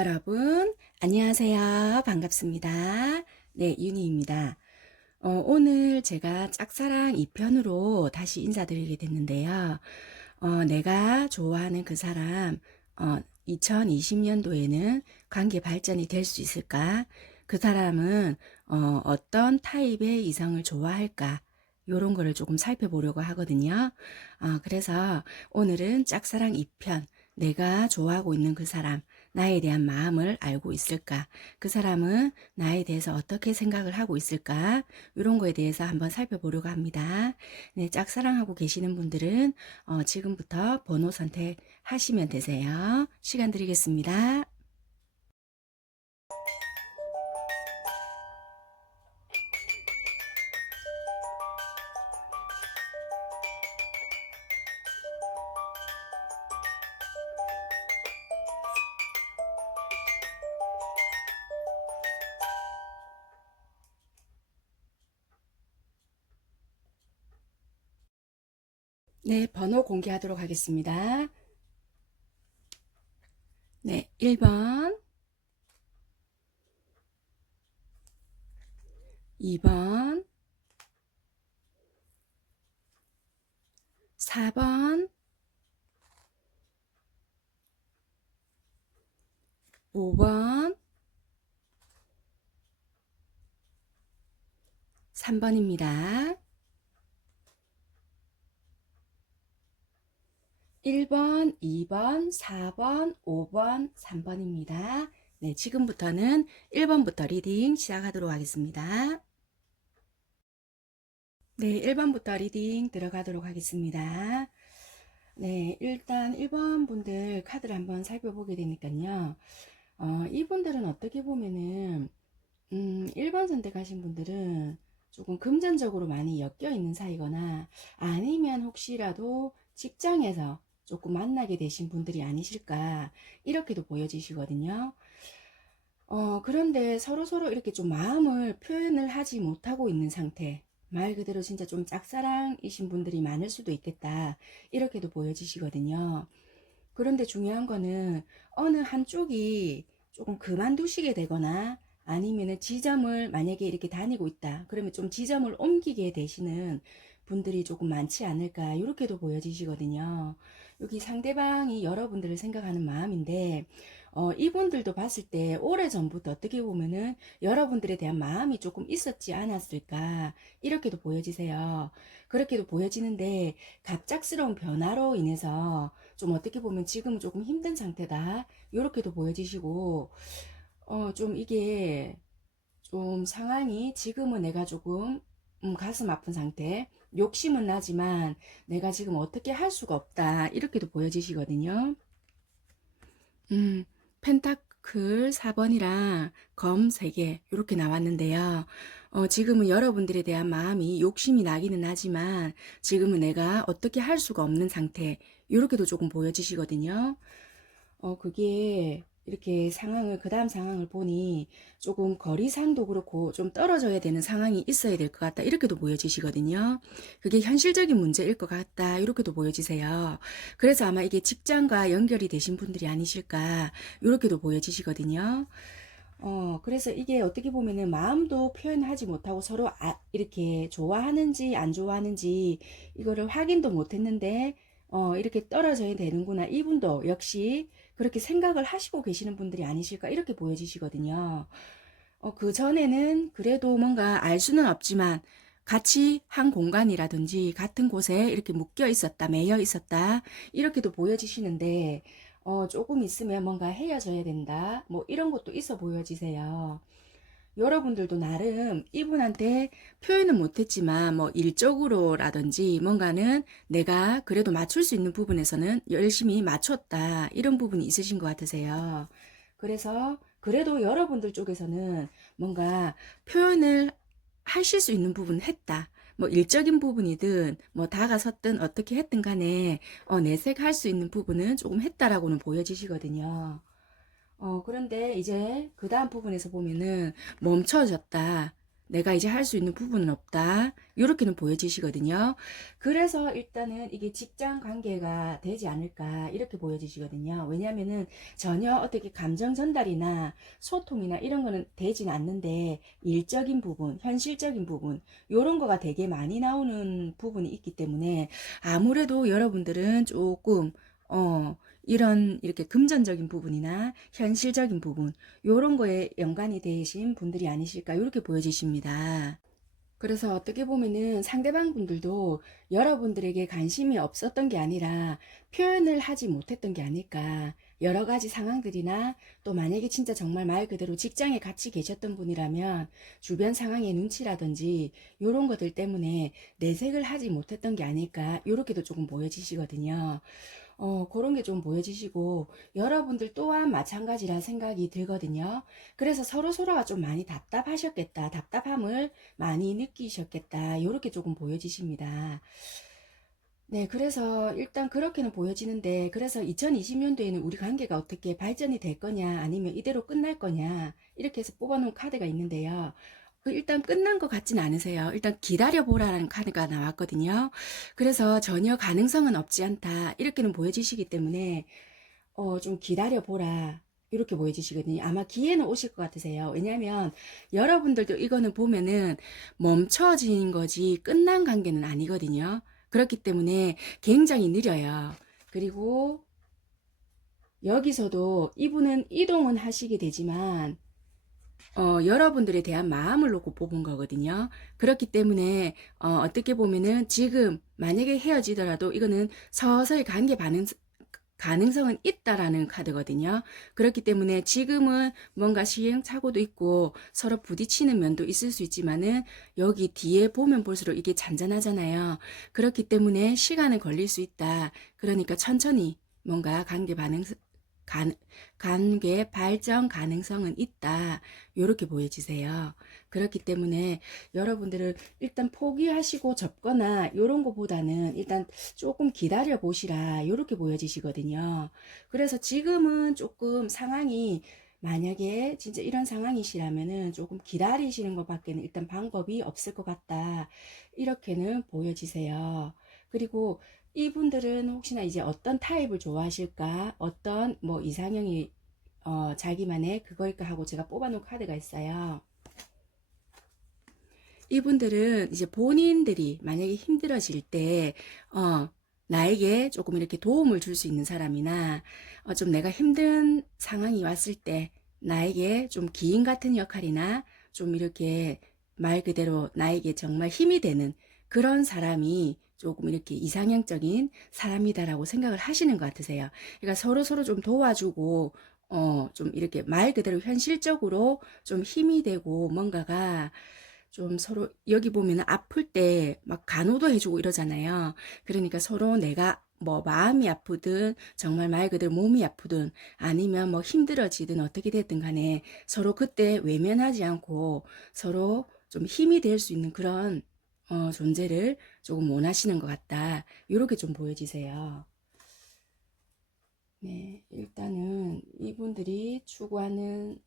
여러분, 안녕하세요. 반갑습니다. 네, 윤희입니다. 오늘 제가 짝사랑 2편으로 다시 인사드리게 됐는데요. 내가 좋아하는 그 사람, 2020년도에는 관계 발전이 될 수 있을까? 그 사람은, 어떤 타입의 이성을 좋아할까? 요런 거를 조금 살펴보려고 하거든요. 그래서 오늘은 짝사랑 2편, 내가 좋아하고 있는 그 사람, 나에 대한 마음을 알고 있을까? 그 사람은 나에 대해서 어떻게 생각을 하고 있을까? 이런 거에 대해서 한번 살펴보려고 합니다. 네, 짝사랑하고 계시는 분들은 지금부터 번호 선택하시면 되세요. 시간 드리겠습니다. 네, 번호 공개하도록 하겠습니다. 네, 1번, 2번, 4번, 5번, 3번입니다. 1번, 2번, 4번, 5번, 3번입니다. 네, 지금부터는 1번부터 리딩 시작하도록 하겠습니다. 네, 1번부터 리딩 들어가도록 하겠습니다. 네, 일단 1번 분들 카드를 한번 살펴보게 되니까요. 이분들은 어떻게 보면은, 1번 선택하신 분들은 조금 금전적으로 많이 엮여 있는 사이거나 아니면 혹시라도 직장에서 조금 만나게 되신 분들이 아니실까, 이렇게도 보여지시거든요. 그런데 서로서로 이렇게 좀 마음을 표현을 하지 못하고 있는 상태. 말 그대로 진짜 좀 짝사랑이신 분들이 많을 수도 있겠다. 이렇게도 보여지시거든요. 그런데 중요한 거는 어느 한쪽이 조금 그만두시게 되거나 아니면은 지점을 만약에 이렇게 다니고 있다. 그러면 좀 지점을 옮기게 되시는 분들이 조금 많지 않을까. 이렇게도 보여지시거든요. 여기 상대방이 여러분들을 생각하는 마음인데, 이분들도 봤을 때 오래전부터 어떻게 보면은 여러분들에 대한 마음이 조금 있었지 않았을까. 이렇게도 보여지세요. 그렇게도 보여지는데 갑작스러운 변화로 인해서 좀 어떻게 보면 지금은 조금 힘든 상태다. 이렇게도 보여지시고, 좀 이게 좀 상황이 지금은 내가 조금 가슴 아픈 상태, 욕심은 나지만 내가 지금 어떻게 할 수가 없다. 이렇게도 보여지시거든요. 음, 펜타클 4번이랑 검 3개 이렇게 나왔는데요. 지금은 여러분들에 대한 마음이 욕심이 나기는 하지만 지금은 내가 어떻게 할 수가 없는 상태 이렇게도 조금 보여지시거든요. 그게 이렇게 상황을 그 다음 상황을 보니 조금 거리상도 그렇고 좀 떨어져야 되는 상황이 있어야 될 것 같다 이렇게도 보여지시거든요. 그게 현실적인 문제일 것 같다 이렇게도 보여지세요. 그래서 아마 이게 직장과 연결이 되신 분들이 아니실까 이렇게도 보여지시거든요. 그래서 이게 어떻게 보면은 마음도 표현하지 못하고 서로 이렇게 좋아하는지 안 좋아하는지 이거를 확인도 못했는데 이렇게 떨어져야 되는구나. 이분도 역시 그렇게 생각을 하시고 계시는 분들이 아니실까 이렇게 보여지시거든요. 그 전에는 그래도 뭔가 알 수는 없지만 같이 한 공간이라든지 같은 곳에 이렇게 묶여 있었다, 매여 있었다 이렇게도 보여지시는데 조금 있으면 뭔가 헤어져야 된다. 뭐 이런 것도 있어 보여지세요. 여러분들도 나름 이분한테 표현은 못했지만 뭐 일적으로라든지 뭔가는 내가 그래도 맞출 수 있는 부분에서는 열심히 맞췄다. 이런 부분이 있으신 것 같으세요. 그래서 그래도 여러분들 쪽에서는 뭔가 표현을 하실 수 있는 부분 했다. 뭐 일적인 부분이든 뭐 다가섰든 어떻게 했든 간에 내색할 수 있는 부분은 조금 했다라고는 보여지시거든요. 그런데 이제 그 다음 부분에서 보면은 멈춰졌다. 내가 이제 할 수 있는 부분은 없다. 이렇게는 보여지시거든요. 그래서 일단은 이게 직장 관계가 되지 않을까 이렇게 보여지시거든요. 왜냐하면은 전혀 어떻게 감정 전달이나 소통이나 이런 거는 되지는 않는데 일적인 부분, 현실적인 부분 이런 거가 되게 많이 나오는 부분이 있기 때문에 아무래도 여러분들은 조금 이런 이렇게 금전적인 부분이나 현실적인 부분 요런 거에 연관이 되신 분들이 아니실까 이렇게 보여지십니다. 그래서 어떻게 보면은 상대방 분들도 여러분들에게 관심이 없었던 게 아니라 표현을 하지 못했던 게 아닐까. 여러 가지 상황들이나 또 만약에 진짜 정말 말 그대로 직장에 같이 계셨던 분이라면 주변 상황의 눈치라든지 요런 것들 때문에 내색을 하지 못했던 게 아닐까. 요렇게도 조금 보여지시거든요. 그런 게 좀 보여지시고 여러분들 또한 마찬가지라 생각이 들거든요. 그래서 서로서로가 좀 많이 답답하셨겠다. 답답함을 많이 느끼셨겠다. 이렇게 조금 보여지십니다. 네, 그래서 일단 그렇게는 보여지는데, 그래서 2020년도에는 우리 관계가 어떻게 발전이 될 거냐, 아니면 이대로 끝날 거냐, 이렇게 해서 뽑아놓은 카드가 있는데요. 일단 끝난 것 같지는 않으세요. 일단 기다려보라는 카드가 나왔거든요. 그래서 전혀 가능성은 없지 않다, 이렇게는 보여지시기 때문에, 좀 기다려보라. 이렇게 보여지시거든요. 아마 기회는 오실 것 같으세요. 왜냐하면 여러분들도 이거는 보면은 멈춰진 거지 끝난 관계는 아니거든요. 그렇기 때문에 굉장히 느려요. 그리고 여기서도 이분은 이동은 하시게 되지만 여러분들에 대한 마음을 놓고 뽑은 거거든요. 그렇기 때문에 어떻게 보면은 지금 만약에 헤어지더라도 이거는 서서히 관계 반응 가능성은 있다라는 카드거든요. 그렇기 때문에 지금은 뭔가 시행착오도 있고 서로 부딪히는 면도 있을 수 있지만은 여기 뒤에 보면 볼수록 이게 잔잔하잖아요. 그렇기 때문에 시간은 걸릴 수 있다. 그러니까 천천히 뭔가 관계 발전 가능성은 있다. 이렇게 보여지세요. 그렇기 때문에 여러분들은 일단 포기하시고 접거나 이런 거보다는 일단 조금 기다려 보시라 이렇게 보여지시거든요. 그래서 지금은 조금 상황이 만약에 진짜 이런 상황이시라면은 조금 기다리시는 것밖에는 일단 방법이 없을 것 같다. 이렇게는 보여지세요. 그리고 이분들은 혹시나 이제 어떤 타입을 좋아하실까? 어떤 뭐 이상형이 자기만의 그거일까 하고 제가 뽑아놓은 카드가 있어요. 이분들은 이제 본인들이 만약에 힘들어질 때, 나에게 조금 이렇게 도움을 줄 수 있는 사람이나, 좀 내가 힘든 상황이 왔을 때, 나에게 좀 기인 같은 역할이나, 좀 이렇게 말 그대로 나에게 정말 힘이 되는 그런 사람이 조금 이렇게 이상형적인 사람이다라고 생각을 하시는 것 같으세요. 그러니까 서로서로 좀 도와주고, 좀 이렇게 말 그대로 현실적으로 좀 힘이 되고 뭔가가 좀 서로 여기 보면은 아플 때 막 간호도 해주고 이러잖아요. 그러니까 서로 내가 뭐 마음이 아프든 정말 말 그대로 몸이 아프든 아니면 뭐 힘들어지든 어떻게 됐든 간에 서로 그때 외면하지 않고 서로 좀 힘이 될 수 있는 그런 존재를 조금 원하시는 것 같다. 이렇게 좀 보여지세요. 네, 일단은 이분들이 추구하는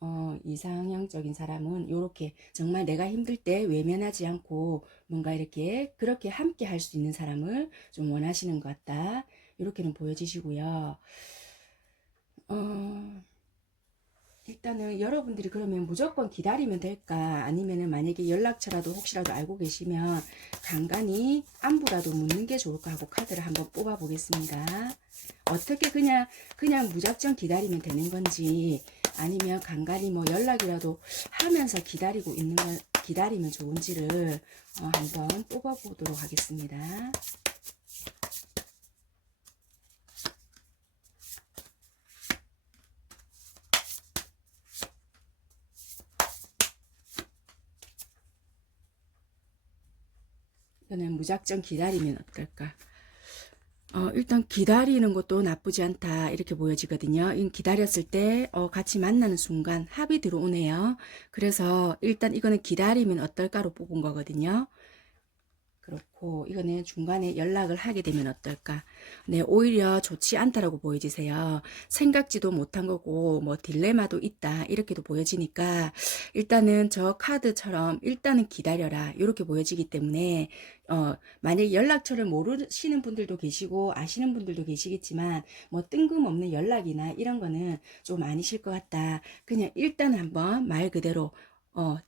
이상형적인 사람은 이렇게 정말 내가 힘들 때 외면하지 않고 뭔가 이렇게 그렇게 함께 할 수 있는 사람을 좀 원하시는 것 같다. 이렇게는 보여지시고요. 어, 일단은 여러분들이 그러면 무조건 기다리면 될까? 아니면은 만약에 연락처라도 혹시라도 알고 계시면 간간히 안부라도 묻는 게 좋을까 하고 카드를 한번 뽑아 보겠습니다. 어떻게 그냥 무작정 기다리면 되는 건지 아니면 간간히 뭐 연락이라도 하면서 기다리면 좋은지를 한번 뽑아 보도록 하겠습니다. 이거는 무작정 기다리면 어떨까? 일단 기다리는 것도 나쁘지 않다 이렇게 보여지거든요. 기다렸을 때 같이 만나는 순간 합이 들어오네요. 그래서 일단 이거는 기다리면 어떨까로 뽑은 거거든요. 그렇고 이거는 중간에 연락을 하게 되면 어떨까? 네, 오히려 좋지 않다라고 보여지세요. 생각지도 못한 거고 뭐 딜레마도 있다 이렇게도 보여지니까 일단은 저 카드처럼 일단은 기다려라 이렇게 보여지기 때문에 만약에 연락처를 모르시는 분들도 계시고 아시는 분들도 계시겠지만 뭐 뜬금없는 연락이나 이런 거는 좀 아니실 것 같다. 그냥 일단 한번 말 그대로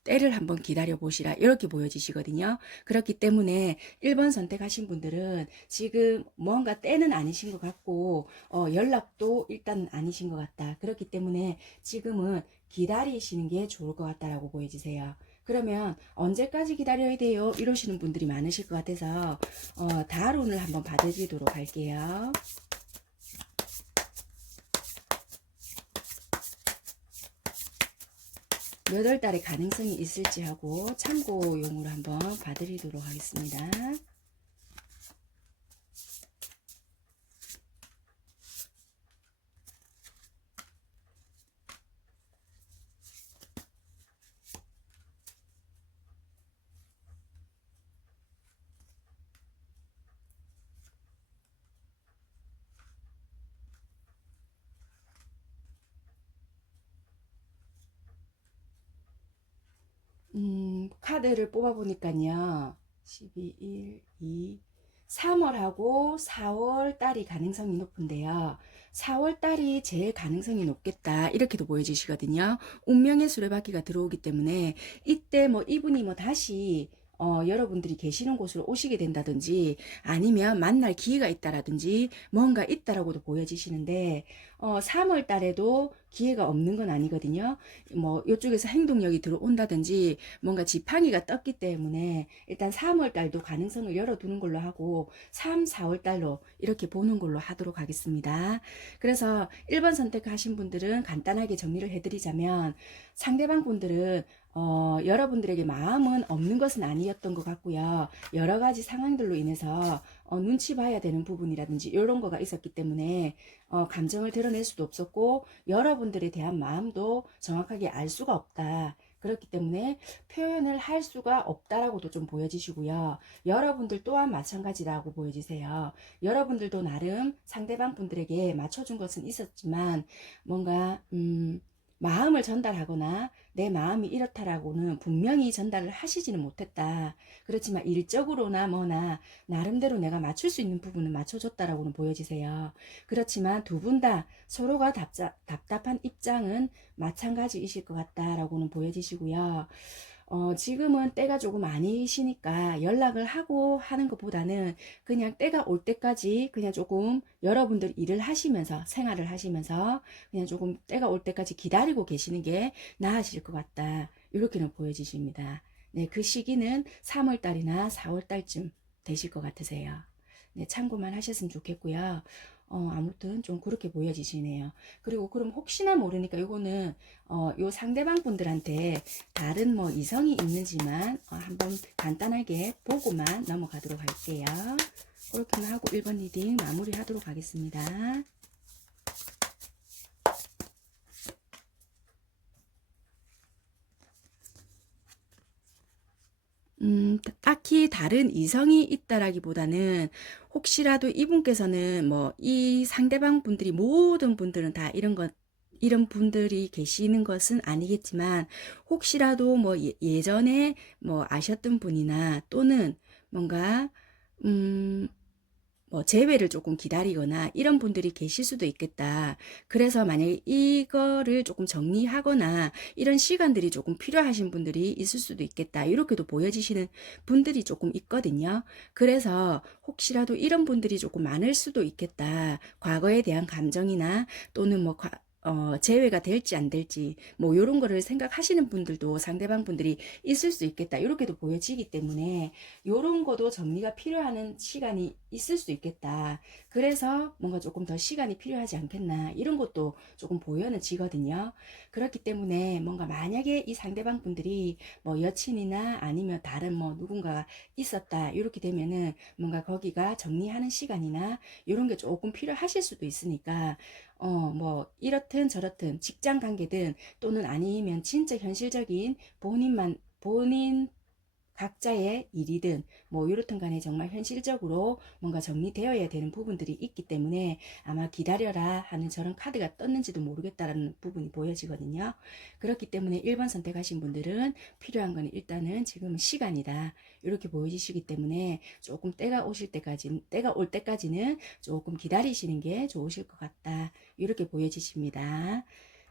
때를 한번 기다려 보시라 이렇게 보여지시거든요. 그렇기 때문에 1번 선택하신 분들은 지금 뭔가 때는 아니신 것 같고 연락도 일단 아니신 것 같다. 그렇기 때문에 지금은 기다리시는 게 좋을 것 같다라고 보여지세요. 그러면 언제까지 기다려야 돼요? 이러시는 분들이 많으실 것 같아서 다론을 한번 받아드리도록 할게요. 몇 월 달에 가능성이 있을지 하고 참고용으로 한번 봐드리도록 하겠습니다. 카드를 뽑아보니까요. 12, 1, 2, 3월하고 4월 달이 가능성이 높은데요. 4월 달이 제일 가능성이 높겠다. 이렇게도 보여지시거든요. 운명의 수레바퀴가 들어오기 때문에 이때 뭐 이분이 뭐 다시 여러분들이 계시는 곳으로 오시게 된다든지 아니면 만날 기회가 있다라든지 뭔가 있다라고도 보여지시는데 3월 달에도 기회가 없는 건 아니거든요. 뭐 이쪽에서 행동력이 들어온다든지 뭔가 지팡이가 떴기 때문에 일단 3월 달도 가능성을 열어두는 걸로 하고 3, 4월 달로 이렇게 보는 걸로 하도록 하겠습니다. 그래서 1번 선택하신 분들은 간단하게 정리를 해드리자면 상대방 분들은 여러분들에게 마음은 없는 것은 아니었던 것 같고요. 여러 가지 상황들로 인해서 눈치 봐야 되는 부분이라든지 이런 거가 있었기 때문에 감정을 드러낼 수도 없었고 여러분들에 대한 마음도 정확하게 알 수가 없다. 그렇기 때문에 표현을 할 수가 없다라고도 좀 보여지시고요. 여러분들 또한 마찬가지라고 보여지세요. 여러분들도 나름 상대방 분들에게 맞춰준 것은 있었지만 뭔가 마음을 전달하거나 내 마음이 이렇다라고는 분명히 전달을 하시지는 못했다. 그렇지만 일적으로나 뭐나 나름대로 내가 맞출 수 있는 부분은 맞춰줬다라고는 보여지세요. 그렇지만 두 분 다 서로가 답답한 입장은 마찬가지이실 것 같다라고는 보여지시고요. 지금은 때가 조금 아니시니까 연락을 하고 하는 것보다는 그냥 때가 올 때까지 그냥 조금 여러분들 일을 하시면서 생활을 하시면서 그냥 조금 때가 올 때까지 기다리고 계시는 게 나으실 것 같다. 이렇게는 보여지십니다. 네, 그 시기는 3월 달이나 4월 달쯤 되실 것 같으세요. 네, 참고만 하셨으면 좋겠고요. 아무튼 좀 그렇게 보여지시네요. 그리고 그럼 혹시나 모르니까 요거는 요 상대방 분들한테 다른 뭐 이성이 있는지만 한번 간단하게 보고만 넘어가도록 할게요. 그렇게만 하고 1번 리딩 마무리 하도록 하겠습니다. 딱히 다른 이성이 있다라기보다는 혹시라도 이분께서는 뭐 이 상대방 분들이 모든 분들은 다 이런 분들이 계시는 것은 아니겠지만 혹시라도 뭐 예전에 뭐 아셨던 분이나 또는 뭔가 뭐 재회를 조금 기다리거나 이런 분들이 계실 수도 있겠다. 그래서 만약에 이거를 조금 정리하거나 이런 시간들이 조금 필요하신 분들이 있을 수도 있겠다. 이렇게도 보여지시는 분들이 조금 있거든요. 그래서 혹시라도 이런 분들이 조금 많을 수도 있겠다. 과거에 대한 감정이나 또는 뭐 재회가 될지 안 될지 뭐 이런 거를 생각하시는 분들도 상대방 분들이 있을 수 있겠다. 이렇게도 보여지기 때문에 요런 것도 정리가 필요한 시간이 있을 수 있겠다. 그래서 뭔가 조금 더 시간이 필요하지 않겠나. 이런 것도 조금 보여는 지거든요. 그렇기 때문에 뭔가 만약에 이 상대방 분들이 뭐 여친이나 아니면 다른 뭐 누군가가 있었다. 이렇게 되면은 뭔가 거기가 정리하는 시간이나 이런 게 조금 필요하실 수도 있으니까 뭐 이렇든 저렇든 직장 관계든 또는 아니면 진짜 현실적인 본인 각자의 일이든 뭐 이렇든 간에 정말 현실적으로 뭔가 정리되어야 되는 부분들이 있기 때문에 아마 기다려라 하는 저런 카드가 떴는지도 모르겠다라는 부분이 보여지거든요. 그렇기 때문에 1번 선택하신 분들은 필요한 건 일단은 지금은 시간이다. 이렇게 보여지시기 때문에 조금 때가 올 때까지는 조금 기다리시는 게 좋으실 것 같다. 이렇게 보여지십니다.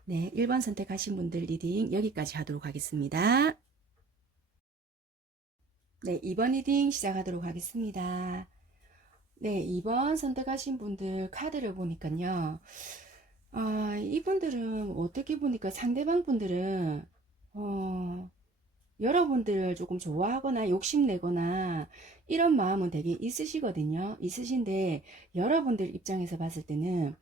네, 1번 선택하신 분들 리딩 여기까지 하도록 하겠습니다. 네, 2번 리딩 시작하도록 하겠습니다. 네, 2번 선택하신 분들 카드를 보니까요. 이분들은 어떻게 보니까 상대방 분들은 여러분들 조금 좋아하거나 욕심내거나 이런 마음은 되게 있으시거든요. 있으신데 여러분들 입장에서 봤을 때는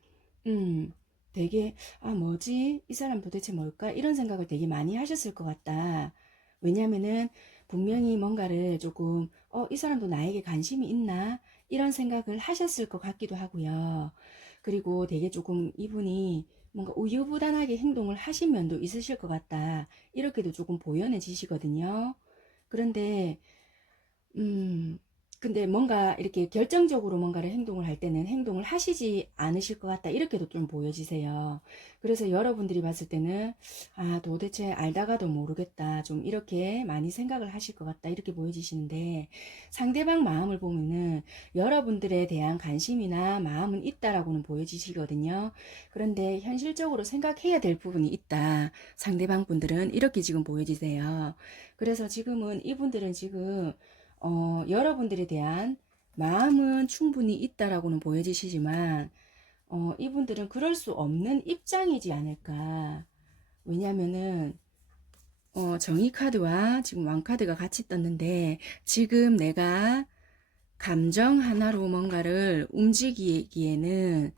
되게 뭐지? 이 사람 도대체 뭘까? 이런 생각을 되게 많이 하셨을 것 같다. 왜냐면은 분명히 뭔가를 조금 이 사람도 나에게 관심이 있나? 이런 생각을 하셨을 것 같기도 하고요. 그리고 되게 조금 이분이 뭔가 우유부단하게 행동을 하신 면도 있으실 것 같다. 이렇게도 조금 보여내지시거든요. 그런데 음, 근데 뭔가 이렇게 결정적으로 뭔가를 행동을 할 때는 행동을 하시지 않으실 것 같다. 이렇게도 좀 보여지세요. 그래서 여러분들이 봤을 때는 도대체 알다가도 모르겠다. 좀 이렇게 많이 생각을 하실 것 같다. 이렇게 보여지시는데 상대방 마음을 보면은 여러분들에 대한 관심이나 마음은 있다라고는 보여지시거든요. 그런데 현실적으로 생각해야 될 부분이 있다. 상대방 분들은 이렇게 지금 보여지세요. 그래서 지금은 이분들은 지금 여러분들에 대한 마음은 충분히 있다라고는 보여지시지만 이분들은 그럴 수 없는 입장이지 않을까. 왜냐면은 정의 카드와 지금 왕 카드가 같이 떴는데 지금 내가 감정 하나로 뭔가를 움직이기에는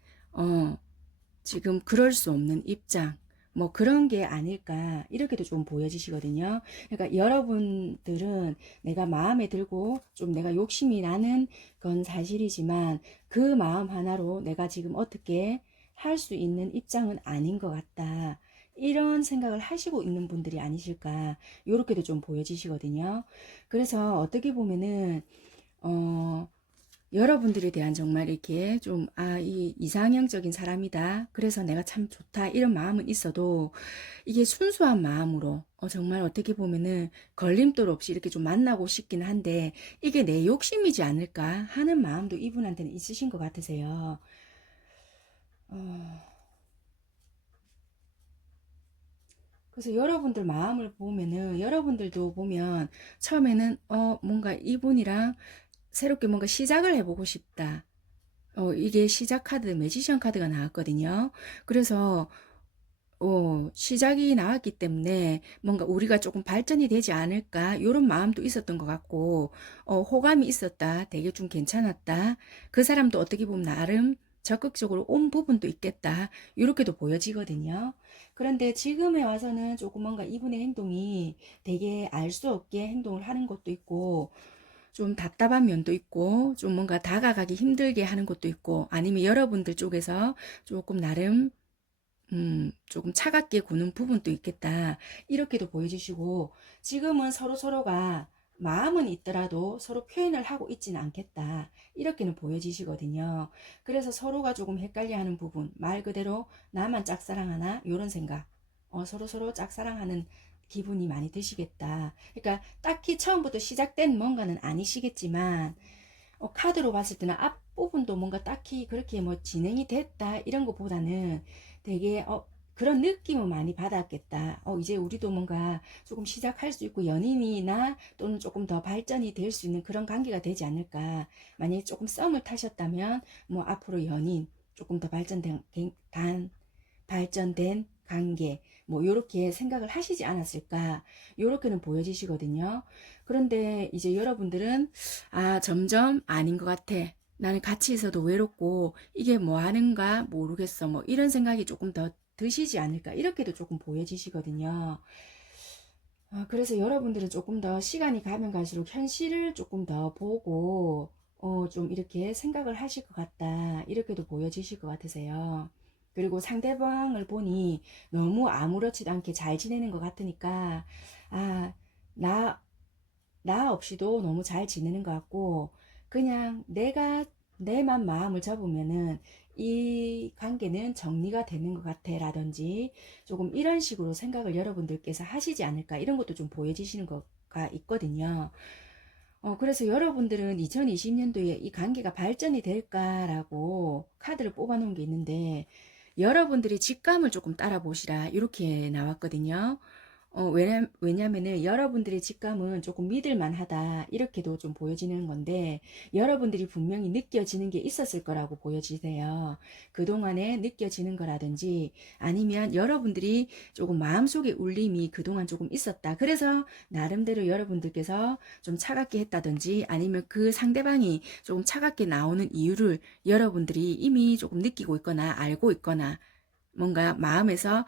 지금 그럴 수 없는 입장 뭐 그런 게 아닐까 이렇게도 좀 보여지시거든요. 그러니까 여러분들은 내가 마음에 들고 좀 내가 욕심이 나는 건 사실이지만 그 마음 하나로 내가 지금 어떻게 할 수 있는 입장은 아닌 것 같다. 이런 생각을 하시고 있는 분들이 아니실까 이렇게도 좀 보여지시거든요. 그래서 어떻게 보면은 어 여러분들에 대한 정말 이렇게 좀, 이 이상형적인 사람이다. 그래서 내가 참 좋다. 이런 마음은 있어도 이게 순수한 마음으로, 정말 어떻게 보면은 걸림돌 없이 이렇게 좀 만나고 싶긴 한데 이게 내 욕심이지 않을까 하는 마음도 이분한테는 있으신 것 같으세요. 어, 그래서 여러분들 마음을 보면은 여러분들도 보면 처음에는 뭔가 이분이랑 새롭게 뭔가 시작을 해보고 싶다. 이게 시작 카드, 매지션 카드가 나왔거든요. 그래서, 시작이 나왔기 때문에 뭔가 우리가 조금 발전이 되지 않을까, 이런 마음도 있었던 것 같고, 호감이 있었다. 되게 좀 괜찮았다. 그 사람도 어떻게 보면 나름 적극적으로 온 부분도 있겠다. 이렇게도 보여지거든요. 그런데 지금에 와서는 조금 뭔가 이분의 행동이 되게 알 수 없게 행동을 하는 것도 있고, 좀 답답한 면도 있고 좀 뭔가 다가가기 힘들게 하는 것도 있고 아니면 여러분들 쪽에서 조금 나름 조금 차갑게 구는 부분도 있겠다. 이렇게도 보여주시고 지금은 서로가 마음은 있더라도 서로 표현을 하고 있지는 않겠다. 이렇게는 보여지시거든요. 그래서 서로가 조금 헷갈려하는 부분, 말 그대로 나만 짝사랑하나? 이런 생각. 서로 짝사랑하는 기분이 많이 드시겠다. 그러니까 딱히 처음부터 시작된 뭔가는 아니시겠지만 카드로 봤을 때는 앞부분도 뭔가 딱히 그렇게 뭐 진행이 됐다 이런 것보다는 되게 그런 느낌을 많이 받았겠다. 이제 우리도 뭔가 조금 시작할 수 있고 연인이나 또는 조금 더 발전이 될 수 있는 그런 관계가 되지 않을까. 만약에 조금 썸을 타셨다면 뭐 앞으로 연인 조금 더 발전된 관계 뭐 요렇게 생각을 하시지 않았을까 요렇게는 보여지시거든요. 그런데 이제 여러분들은 점점 아닌 것 같아. 나는 같이 있어도 외롭고 이게 뭐 하는가 모르겠어. 뭐 이런 생각이 조금 더 드시지 않을까 이렇게도 조금 보여지시거든요. 그래서 여러분들은 조금 더 시간이 가면 갈수록 현실을 조금 더 보고 좀 이렇게 생각을 하실 것 같다 이렇게도 보여지실 것 같으세요. 그리고 상대방을 보니 너무 아무렇지도 않게 잘 지내는 것 같으니까 나 나 없이도 너무 잘 지내는 것 같고, 그냥 내만 마음을 접으면은 이 관계는 정리가 되는 것 같아 라든지 조금 이런 식으로 생각을 여러분들께서 하시지 않을까, 이런 것도 좀 보여지시는 거가 있거든요. 그래서 여러분들은 2020년도에 이 관계가 발전이 될까라고 카드를 뽑아 놓은 게 있는데, 여러분들이 직감을 조금 따라 보시라 이렇게 나왔거든요. 왜냐면은 여러분들의 직감은 조금 믿을만하다 이렇게도 좀 보여지는 건데, 여러분들이 분명히 느껴지는 게 있었을 거라고 보여지세요. 그동안에 느껴지는 거라든지 아니면 여러분들이 조금 마음속에 울림이 그동안 조금 있었다. 그래서 나름대로 여러분들께서 좀 차갑게 했다든지 아니면 그 상대방이 조금 차갑게 나오는 이유를 여러분들이 이미 조금 느끼고 있거나 알고 있거나, 뭔가 마음에서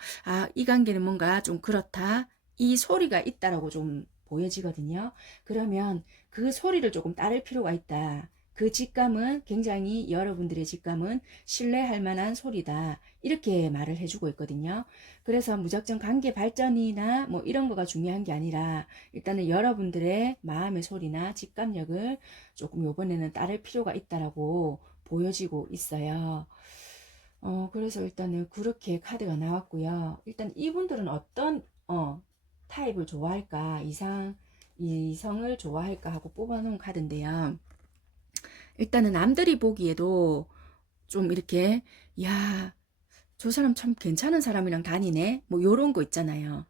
이 관계는 뭔가 좀 그렇다, 이 소리가 있다라고 좀 보여지거든요. 그러면 그 소리를 조금 따를 필요가 있다. 그 직감은 굉장히, 여러분들의 직감은 신뢰할 만한 소리다. 이렇게 말을 해주고 있거든요. 그래서 무작정 관계 발전이나 뭐 이런 거가 중요한 게 아니라 일단은 여러분들의 마음의 소리나 직감력을 조금 요번에는 따를 필요가 있다라고 보여지고 있어요. 그래서 일단은 그렇게 카드가 나왔고요. 일단 이분들은 어떤, 타입을 좋아할까, 이성을 좋아할까 하고 뽑아놓은 카드인데요. 일단은 남들이 보기에도 좀 이렇게, 야, 저 사람 참 괜찮은 사람이랑 다니네, 뭐 요런 거 있잖아요.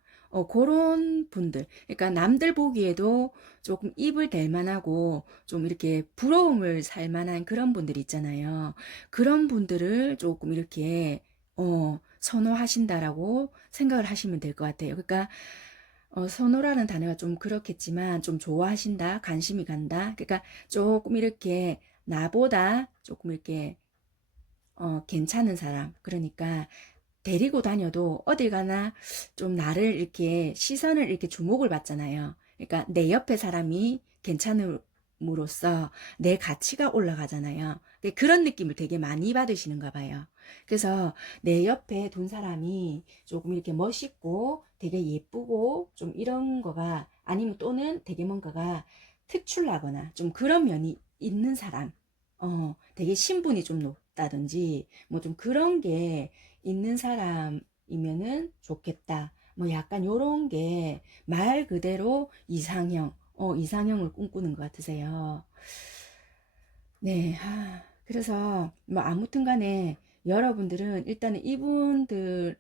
그런 분들, 그러니까 남들 보기에도 조금 입을 댈 만하고 좀 이렇게 부러움을 살 만한 그런 분들 있잖아요. 그런 분들을 조금 이렇게 선호하신다라고 생각을 하시면 될 것 같아요. 그러니까 선호라는 단어가 좀 그렇겠지만 좀 좋아하신다, 관심이 간다. 그러니까 조금 이렇게 나보다 조금 이렇게 괜찮은 사람, 그러니까 데리고 다녀도 어딜 가나 좀 나를 이렇게 시선을 이렇게 주목을 받잖아요. 그러니까 내 옆에 사람이 괜찮음으로써 내 가치가 올라가잖아요. 그런 느낌을 되게 많이 받으시는가 봐요. 그래서 내 옆에 둔 사람이 조금 이렇게 멋있고 되게 예쁘고 좀 이런 거가, 아니면 또는 되게 뭔가가 특출나거나 좀 그런 면이 있는 사람, 되게 신분이 좀 높다든지 뭐 좀 그런 게 있는 사람이면은 좋겠다. 뭐 약간 요런 게 말 그대로 이상형, 이상형을 꿈꾸는 것 같으세요. 네, 그래서 뭐 아무튼 간에 여러분들은 일단은 이분들과의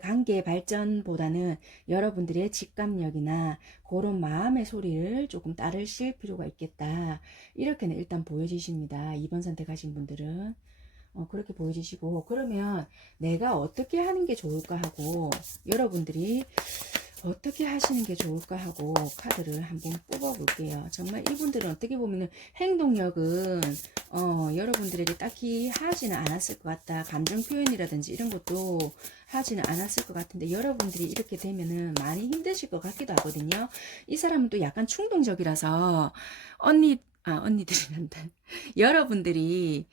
관계 발전보다는 여러분들의 직감력이나 그런 마음의 소리를 조금 따르실 필요가 있겠다. 이렇게는 일단 보여지십니다. 2번 선택하신 분들은. 그렇게 보여지시고, 그러면 내가 어떻게 하는 게 좋을까 하고, 여러분들이 어떻게 하시는 게 좋을까 하고 카드를 한번 뽑아 볼게요. 정말 이분들은 어떻게 보면은 행동력은 여러분들에게 딱히 하지는 않았을 것 같다. 감정 표현이라든지 이런 것도 하지는 않았을 것 같은데, 여러분들이 이렇게 되면은 많이 힘드실 것 같기도 하거든요. 이 사람은 또 약간 충동적이라서 언니들이란다. 여러분들이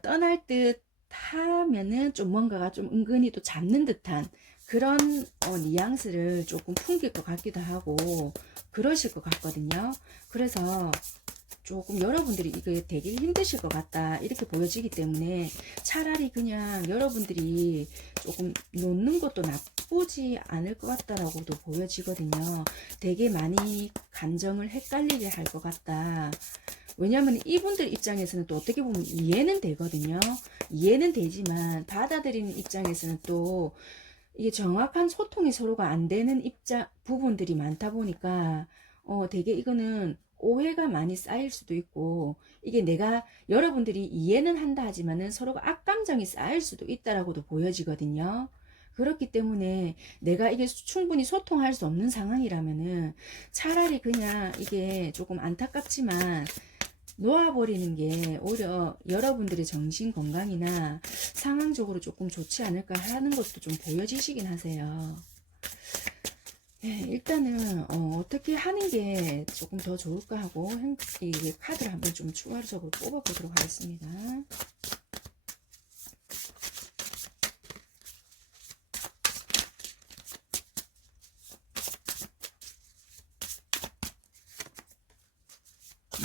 떠날 듯 하면은 좀 뭔가가 좀 은근히 또 잡는 듯한 그런 뉘앙스를 조금 풍길 것 같기도 하고 그러실 것 같거든요. 그래서 조금 여러분들이 이게 되게 힘드실 것 같다 이렇게 보여지기 때문에, 차라리 그냥 여러분들이 조금 놓는 것도 나쁘지 않을 것 같다라고도 보여지거든요. 되게 많이 감정을 헷갈리게 할 것 같다. 왜냐하면 이분들 입장에서는 또 어떻게 보면 이해는 되거든요. 이해는 되지만 받아들이는 입장에서는 또 이게 정확한 소통이 서로가 안 되는 부분들이 많다 보니까 되게 이거는 오해가 많이 쌓일 수도 있고, 이게 내가 여러분들이 이해는 한다 하지만은 서로가 악감정이 쌓일 수도 있다라고도 보여지거든요. 그렇기 때문에 내가 이게 충분히 소통할 수 없는 상황이라면은 차라리 그냥 이게 조금 안타깝지만 놓아버리는 게 오히려 여러분들의 정신 건강이나 상황적으로 조금 좋지 않을까 하는 것도 좀 보여지시긴 하세요. 네, 일단은 어떻게 하는 게 조금 더 좋을까 하고 이 카드를 한번 좀 추가적으로 뽑아보도록 하겠습니다.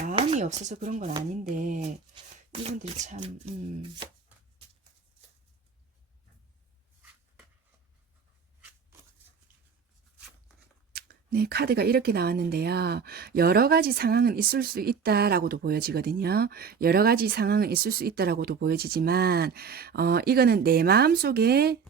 마음이 없어서 그런 건 아닌데 이분들이 참 네, 카드가 이렇게 나왔는데요. 여러 가지 상황은 있을 수 있다라고도 보여지거든요. 여러 가지 상황은 있을 수 있다라고도 보여지지만, 이거는 내 마음 속에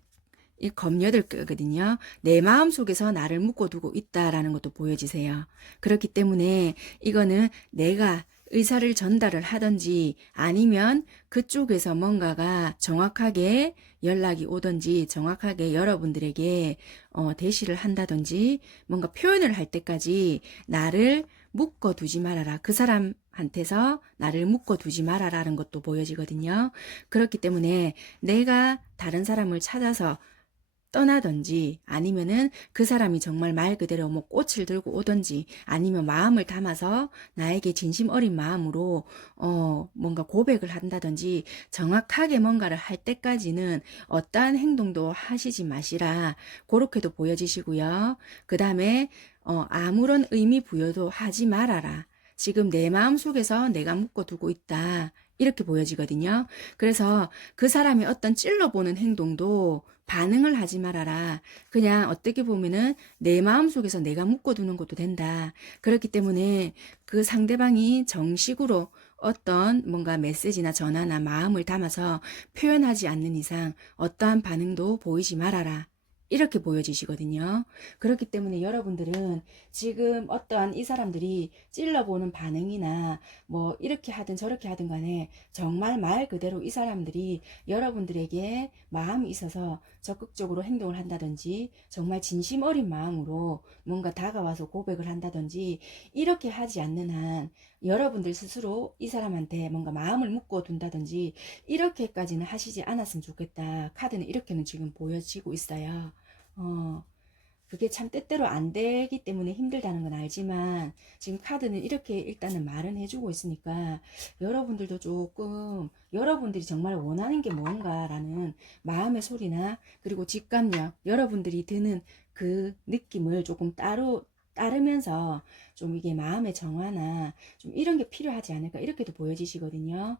이 검여들 거거든요. 내 마음 속에서 나를 묶어두고 있다라는 것도 보여지세요. 그렇기 때문에 이거는 내가 의사를 전달을 하든지 아니면 그쪽에서 뭔가가 정확하게 연락이 오든지 정확하게 여러분들에게 대시를 한다든지 뭔가 표현을 할 때까지 나를 묶어두지 말아라. 그 사람한테서 나를 묶어두지 말아라는 것도 보여지거든요. 그렇기 때문에 내가 다른 사람을 찾아서 떠나든지 아니면은 그 사람이 정말 말 그대로 뭐 꽃을 들고 오든지 아니면 마음을 담아서 나에게 진심 어린 마음으로 뭔가 고백을 한다든지 정확하게 뭔가를 할 때까지는 어떠한 행동도 하시지 마시라. 그렇게도 보여지시고요. 그 다음에 아무런 의미 부여도 하지 말아라. 지금 내 마음 속에서 내가 묶어두고 있다. 이렇게 보여지거든요. 그래서 그 사람이 어떤 찔러보는 행동도 반응을 하지 말아라. 그냥 어떻게 보면은 내 마음속에서 내가 묶어두는 것도 된다. 그렇기 때문에 그 상대방이 정식으로 어떤 뭔가 메시지나 전화나 마음을 담아서 표현하지 않는 이상 어떠한 반응도 보이지 말아라. 이렇게 보여지시거든요. 그렇기 때문에 여러분들은 지금 어떠한 이 사람들이 찔러보는 반응이나 뭐 이렇게 하든 저렇게 하든 간에 정말 말 그대로 이 사람들이 여러분들에게 마음이 있어서 적극적으로 행동을 한다든지 정말 진심 어린 마음으로 뭔가 다가와서 고백을 한다든지 이렇게 하지 않는 한 여러분들 스스로 이 사람한테 뭔가 마음을 묶어 둔다든지 이렇게까지는 하시지 않았으면 좋겠다. 카드는 이렇게는 지금 보여지고 있어요. 어, 그게 참 때때로 안 되기 때문에 힘들다는 건 알지만 지금 카드는 이렇게 일단은 말은 해주고 있으니까 여러분들도 조금 여러분들이 정말 원하는 게 뭔가라는 마음의 소리나 그리고 직감력 여러분들이 드는 그 느낌을 조금 따르면서 좀 이게 마음의 정화나 좀 이런 게 필요하지 않을까 이렇게도 보여지시거든요.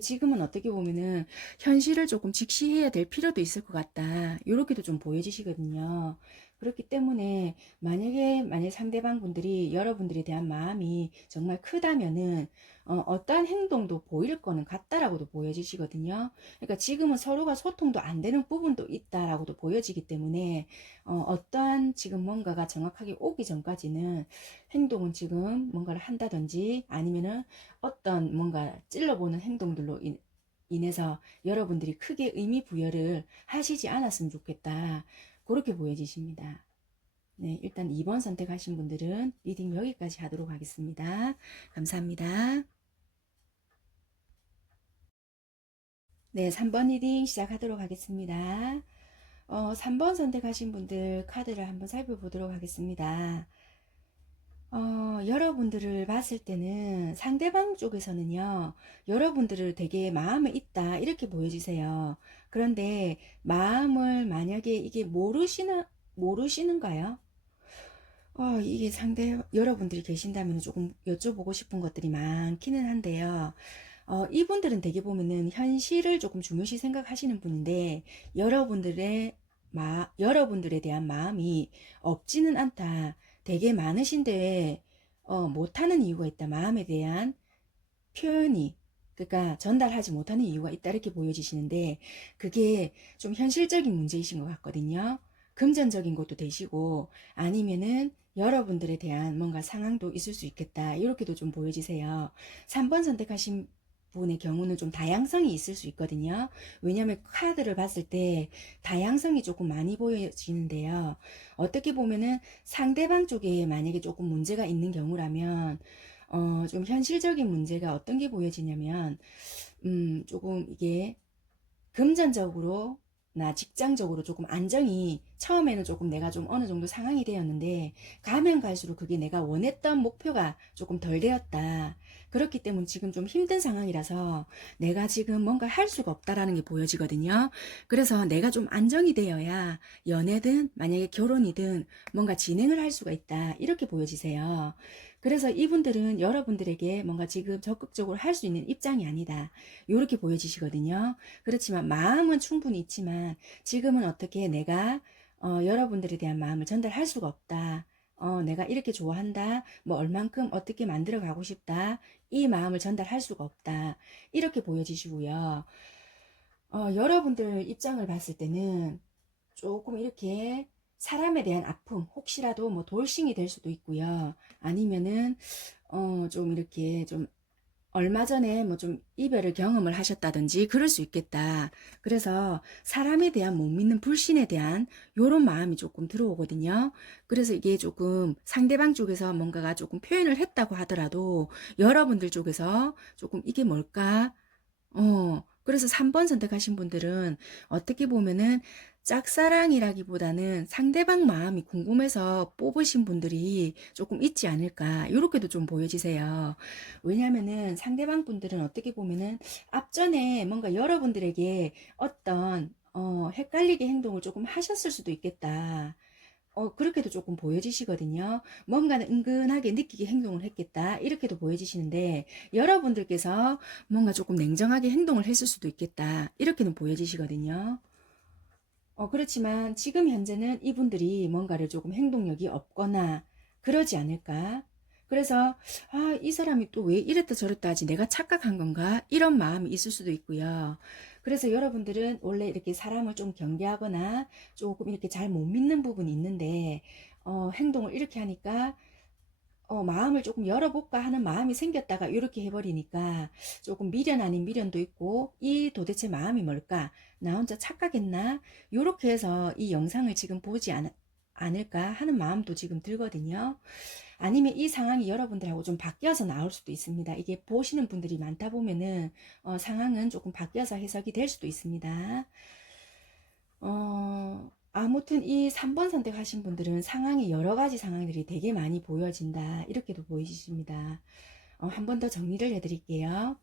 지금은 어떻게 보면은 현실을 조금 직시해야 될 필요도 있을 것 같다. 이렇게도 좀 보여지시거든요. 그렇기 때문에 만약 상대방 분들이 여러분들에 대한 마음이 정말 크다면은 어떠한 행동도 보일 거는 같다라고도 보여지시거든요. 그러니까 지금은 서로가 소통도 안 되는 부분도 있다라고도 보여지기 때문에 어떠한 지금 뭔가가 정확하게 오기 전까지는 행동은 지금 뭔가를 한다든지 아니면은 어떤 뭔가 찔러보는 행동들로 인해서 여러분들이 크게 의미 부여를 하시지 않았으면 좋겠다. 그렇게 보여지십니다. 네, 일단 2번 선택하신 분들은 리딩 여기까지 하도록 하겠습니다. 감사합니다. 네, 3번 리딩 시작하도록 하겠습니다. 3번 선택하신 분들 카드를 한번 살펴보도록 하겠습니다. 여러분들을 봤을 때는 상대방 쪽에서는요, 여러분들을 되게 마음에 있다, 이렇게 보여주세요. 그런데 마음을 만약에 이게 모르시는가요? 이게 여러분들이 계신다면 조금 여쭤보고 싶은 것들이 많기는 한데요. 이분들은 되게 보면은 현실을 조금 중요시 생각하시는 분인데, 여러분들에 대한 마음이 없지는 않다. 되게 많으신데, 못하는 이유가 있다. 마음에 대한 표현이. 그러니까 전달하지 못하는 이유가 있다. 이렇게 보여지시는데, 그게 좀 현실적인 문제이신 것 같거든요. 금전적인 것도 되시고, 아니면은 여러분들에 대한 뭔가 상황도 있을 수 있겠다. 이렇게도 좀 보여지세요. 3번 선택하신 분의 경우는 좀 다양성이 있을 수 있거든요. 왜냐하면 카드를 봤을 때 다양성이 조금 많이 보여지는데요. 어떻게 보면은 상대방 쪽에 만약에 조금 문제가 있는 경우라면 좀 현실적인 문제가 어떤 게 보여지냐면 조금 이게 금전적으로 나 직장적으로 조금 안정이 처음에는 조금 내가 좀 어느 정도 상황이 되었는데 가면 갈수록 그게 내가 원했던 목표가 조금 덜 되었다. 그렇기 때문에 지금 좀 힘든 상황이라서 내가 지금 뭔가 할 수가 없다라는 게 보여지거든요. 그래서 내가 좀 안정이 되어야 연애든 만약에 결혼이든 뭔가 진행을 할 수가 있다. 이렇게 보여지세요. 그래서 이분들은 여러분들에게 뭔가 지금 적극적으로 할 수 있는 입장이 아니다. 이렇게 보여지시거든요. 그렇지만 마음은 충분히 있지만 지금은 어떻게 내가 여러분들에 대한 마음을 전달할 수가 없다. 내가 이렇게 좋아한다. 뭐 얼만큼 어떻게 만들어 가고 싶다. 이 마음을 전달할 수가 없다. 이렇게 보여지시고요. 여러분들 입장을 봤을 때는 조금 이렇게 사람에 대한 아픔, 혹시라도 뭐 돌싱이 될 수도 있고요. 아니면은 좀 이렇게 좀 얼마 전에 뭐 좀 이별을 경험을 하셨다든지 그럴 수 있겠다. 그래서 사람에 대한 못 믿는 불신에 대한 요런 마음이 조금 들어오거든요. 그래서 이게 조금 상대방 쪽에서 뭔가가 조금 표현을 했다고 하더라도 여러분들 쪽에서 조금 이게 뭘까? 그래서 3번 선택하신 분들은 어떻게 보면은 짝사랑이라기보다는 상대방 마음이 궁금해서 뽑으신 분들이 조금 있지 않을까. 이렇게도 좀 보여지세요. 왜냐면은 상대방 분들은 어떻게 보면은 앞전에 뭔가 여러분들에게 어떤 헷갈리게 행동을 조금 하셨을 수도 있겠다. 그렇게도 조금 보여지시거든요. 뭔가는 은근하게 느끼게 행동을 했겠다. 이렇게도 보여지시는데, 여러분들께서 뭔가 조금 냉정하게 행동을 했을 수도 있겠다. 이렇게는 보여지시거든요. 그렇지만 지금 현재는 이분들이 뭔가를 조금 행동력이 없거나 그러지 않을까. 그래서, 아, 이 사람이 또 왜 이랬다 저랬다 하지? 내가 착각한 건가? 이런 마음이 있을 수도 있고요. 그래서 여러분들은 원래 이렇게 사람을 좀 경계하거나 조금 이렇게 잘 못 믿는 부분이 있는데, 행동을 이렇게 하니까 마음을 조금 열어볼까 하는 마음이 생겼다가 이렇게 해버리니까 조금 미련 아닌 미련도 있고 이 도대체 마음이 뭘까? 나 혼자 착각했나? 이렇게 해서 이 영상을 지금 보지 않을까 하는 마음도 지금 들거든요. 아니면 이 상황이 여러분들하고 좀 바뀌어서 나올 수도 있습니다. 이게 보시는 분들이 많다 보면은 상황은 조금 바뀌어서 해석이 될 수도 있습니다. 아무튼 이 3번 선택하신 분들은 상황이 여러 가지 상황들이 되게 많이 보여진다. 이렇게도 보이십니다. 한 번 더 정리를 해드릴게요.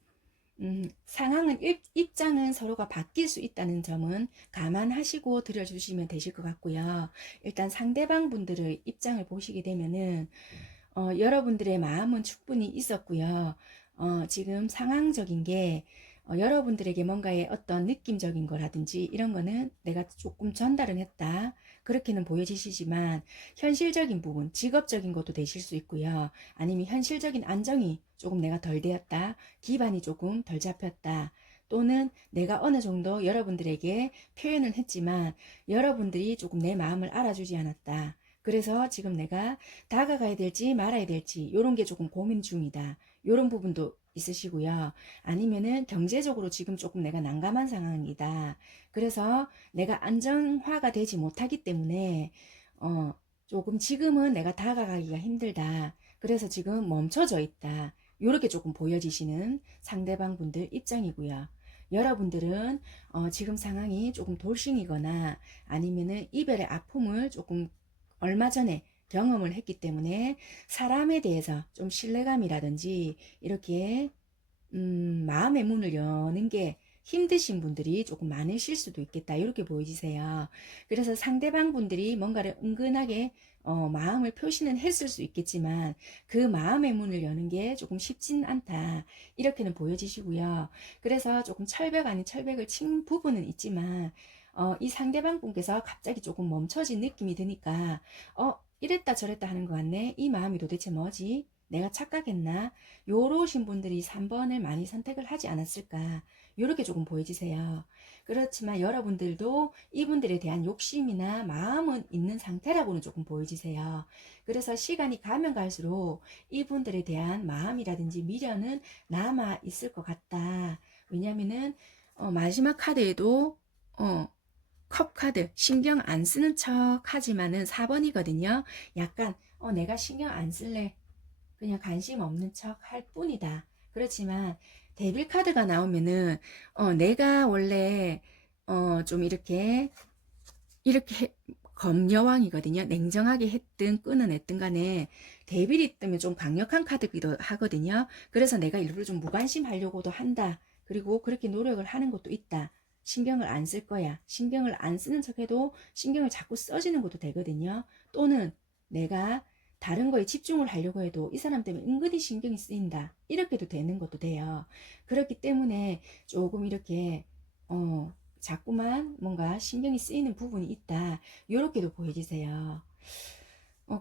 상황은 입장은 서로가 바뀔 수 있다는 점은 감안하시고 들여주시면 되실 것 같고요. 일단 상대방 분들의 입장을 보시게 되면은 여러분들의 마음은 충분히 있었고요. 지금 상황적인 게 여러분들에게 뭔가의 어떤 느낌적인 거라든지 이런 거는 내가 조금 전달은 했다. 그렇게는 보여지시지만 현실적인 부분, 직업적인 것도 되실 수 있고요. 아니면 현실적인 안정이 조금 내가 덜 되었다. 기반이 조금 덜 잡혔다. 또는 내가 어느 정도 여러분들에게 표현을 했지만 여러분들이 조금 내 마음을 알아주지 않았다. 그래서 지금 내가 다가가야 될지 말아야 될지 이런 게 조금 고민 중이다. 이런 부분도 있으시고요. 아니면은 경제적으로 지금 조금 내가 난감한 상황이다. 그래서 내가 안정화가 되지 못하기 때문에 조금 지금은 내가 다가가기가 힘들다. 그래서 지금 멈춰져 있다. 이렇게 조금 보여지시는 상대방 분들 입장이고요. 여러분들은 지금 상황이 조금 돌싱이거나 아니면은 이별의 아픔을 조금 얼마 전에 경험을 했기 때문에 사람에 대해서 좀 신뢰감이라든지 이렇게 마음의 문을 여는 게 힘드신 분들이 조금 많으실 수도 있겠다. 이렇게 보여지세요. 그래서 상대방 분들이 뭔가를 은근하게 마음을 표시는 했을 수 있겠지만 그 마음의 문을 여는 게 조금 쉽진 않다. 이렇게는 보여지시고요. 그래서 조금 철벽 아닌 철벽을 친 부분은 있지만 이 상대방 분께서 갑자기 조금 멈춰진 느낌이 드니까 이랬다 저랬다 하는 것 같네. 이 마음이 도대체 뭐지? 내가 착각했나? 요러신 분들이 3번을 많이 선택을 하지 않았을까? 요렇게 조금 보여지세요. 그렇지만 여러분들도 이분들에 대한 욕심이나 마음은 있는 상태라고는 조금 보여지세요. 그래서 시간이 가면 갈수록 이분들에 대한 마음이라든지 미련은 남아 있을 것 같다. 왜냐면은 마지막 카드에도 컵 카드 신경 안 쓰는 척 하지만은 4번이거든요. 약간 내가 신경 안 쓸래. 그냥 관심 없는 척 할 뿐이다. 그렇지만 데빌 카드가 나오면은 내가 원래 좀 이렇게 검여왕이거든요. 냉정하게 했든 끊어냈든 간에 데빌이 뜨면 좀 강력한 카드기도 하거든요. 그래서 내가 일부러 좀 무관심하려고도 한다. 그리고 그렇게 노력을 하는 것도 있다. 신경을 안 쓸 거야. 신경을 안 쓰는 척해도 신경을 자꾸 써지는 것도 되거든요. 또는 내가 다른 거에 집중을 하려고 해도 이 사람 때문에 은근히 신경이 쓰인다. 이렇게도 되는 것도 돼요. 그렇기 때문에 조금 이렇게 자꾸만 뭔가 신경이 쓰이는 부분이 있다. 이렇게도 보여지세요.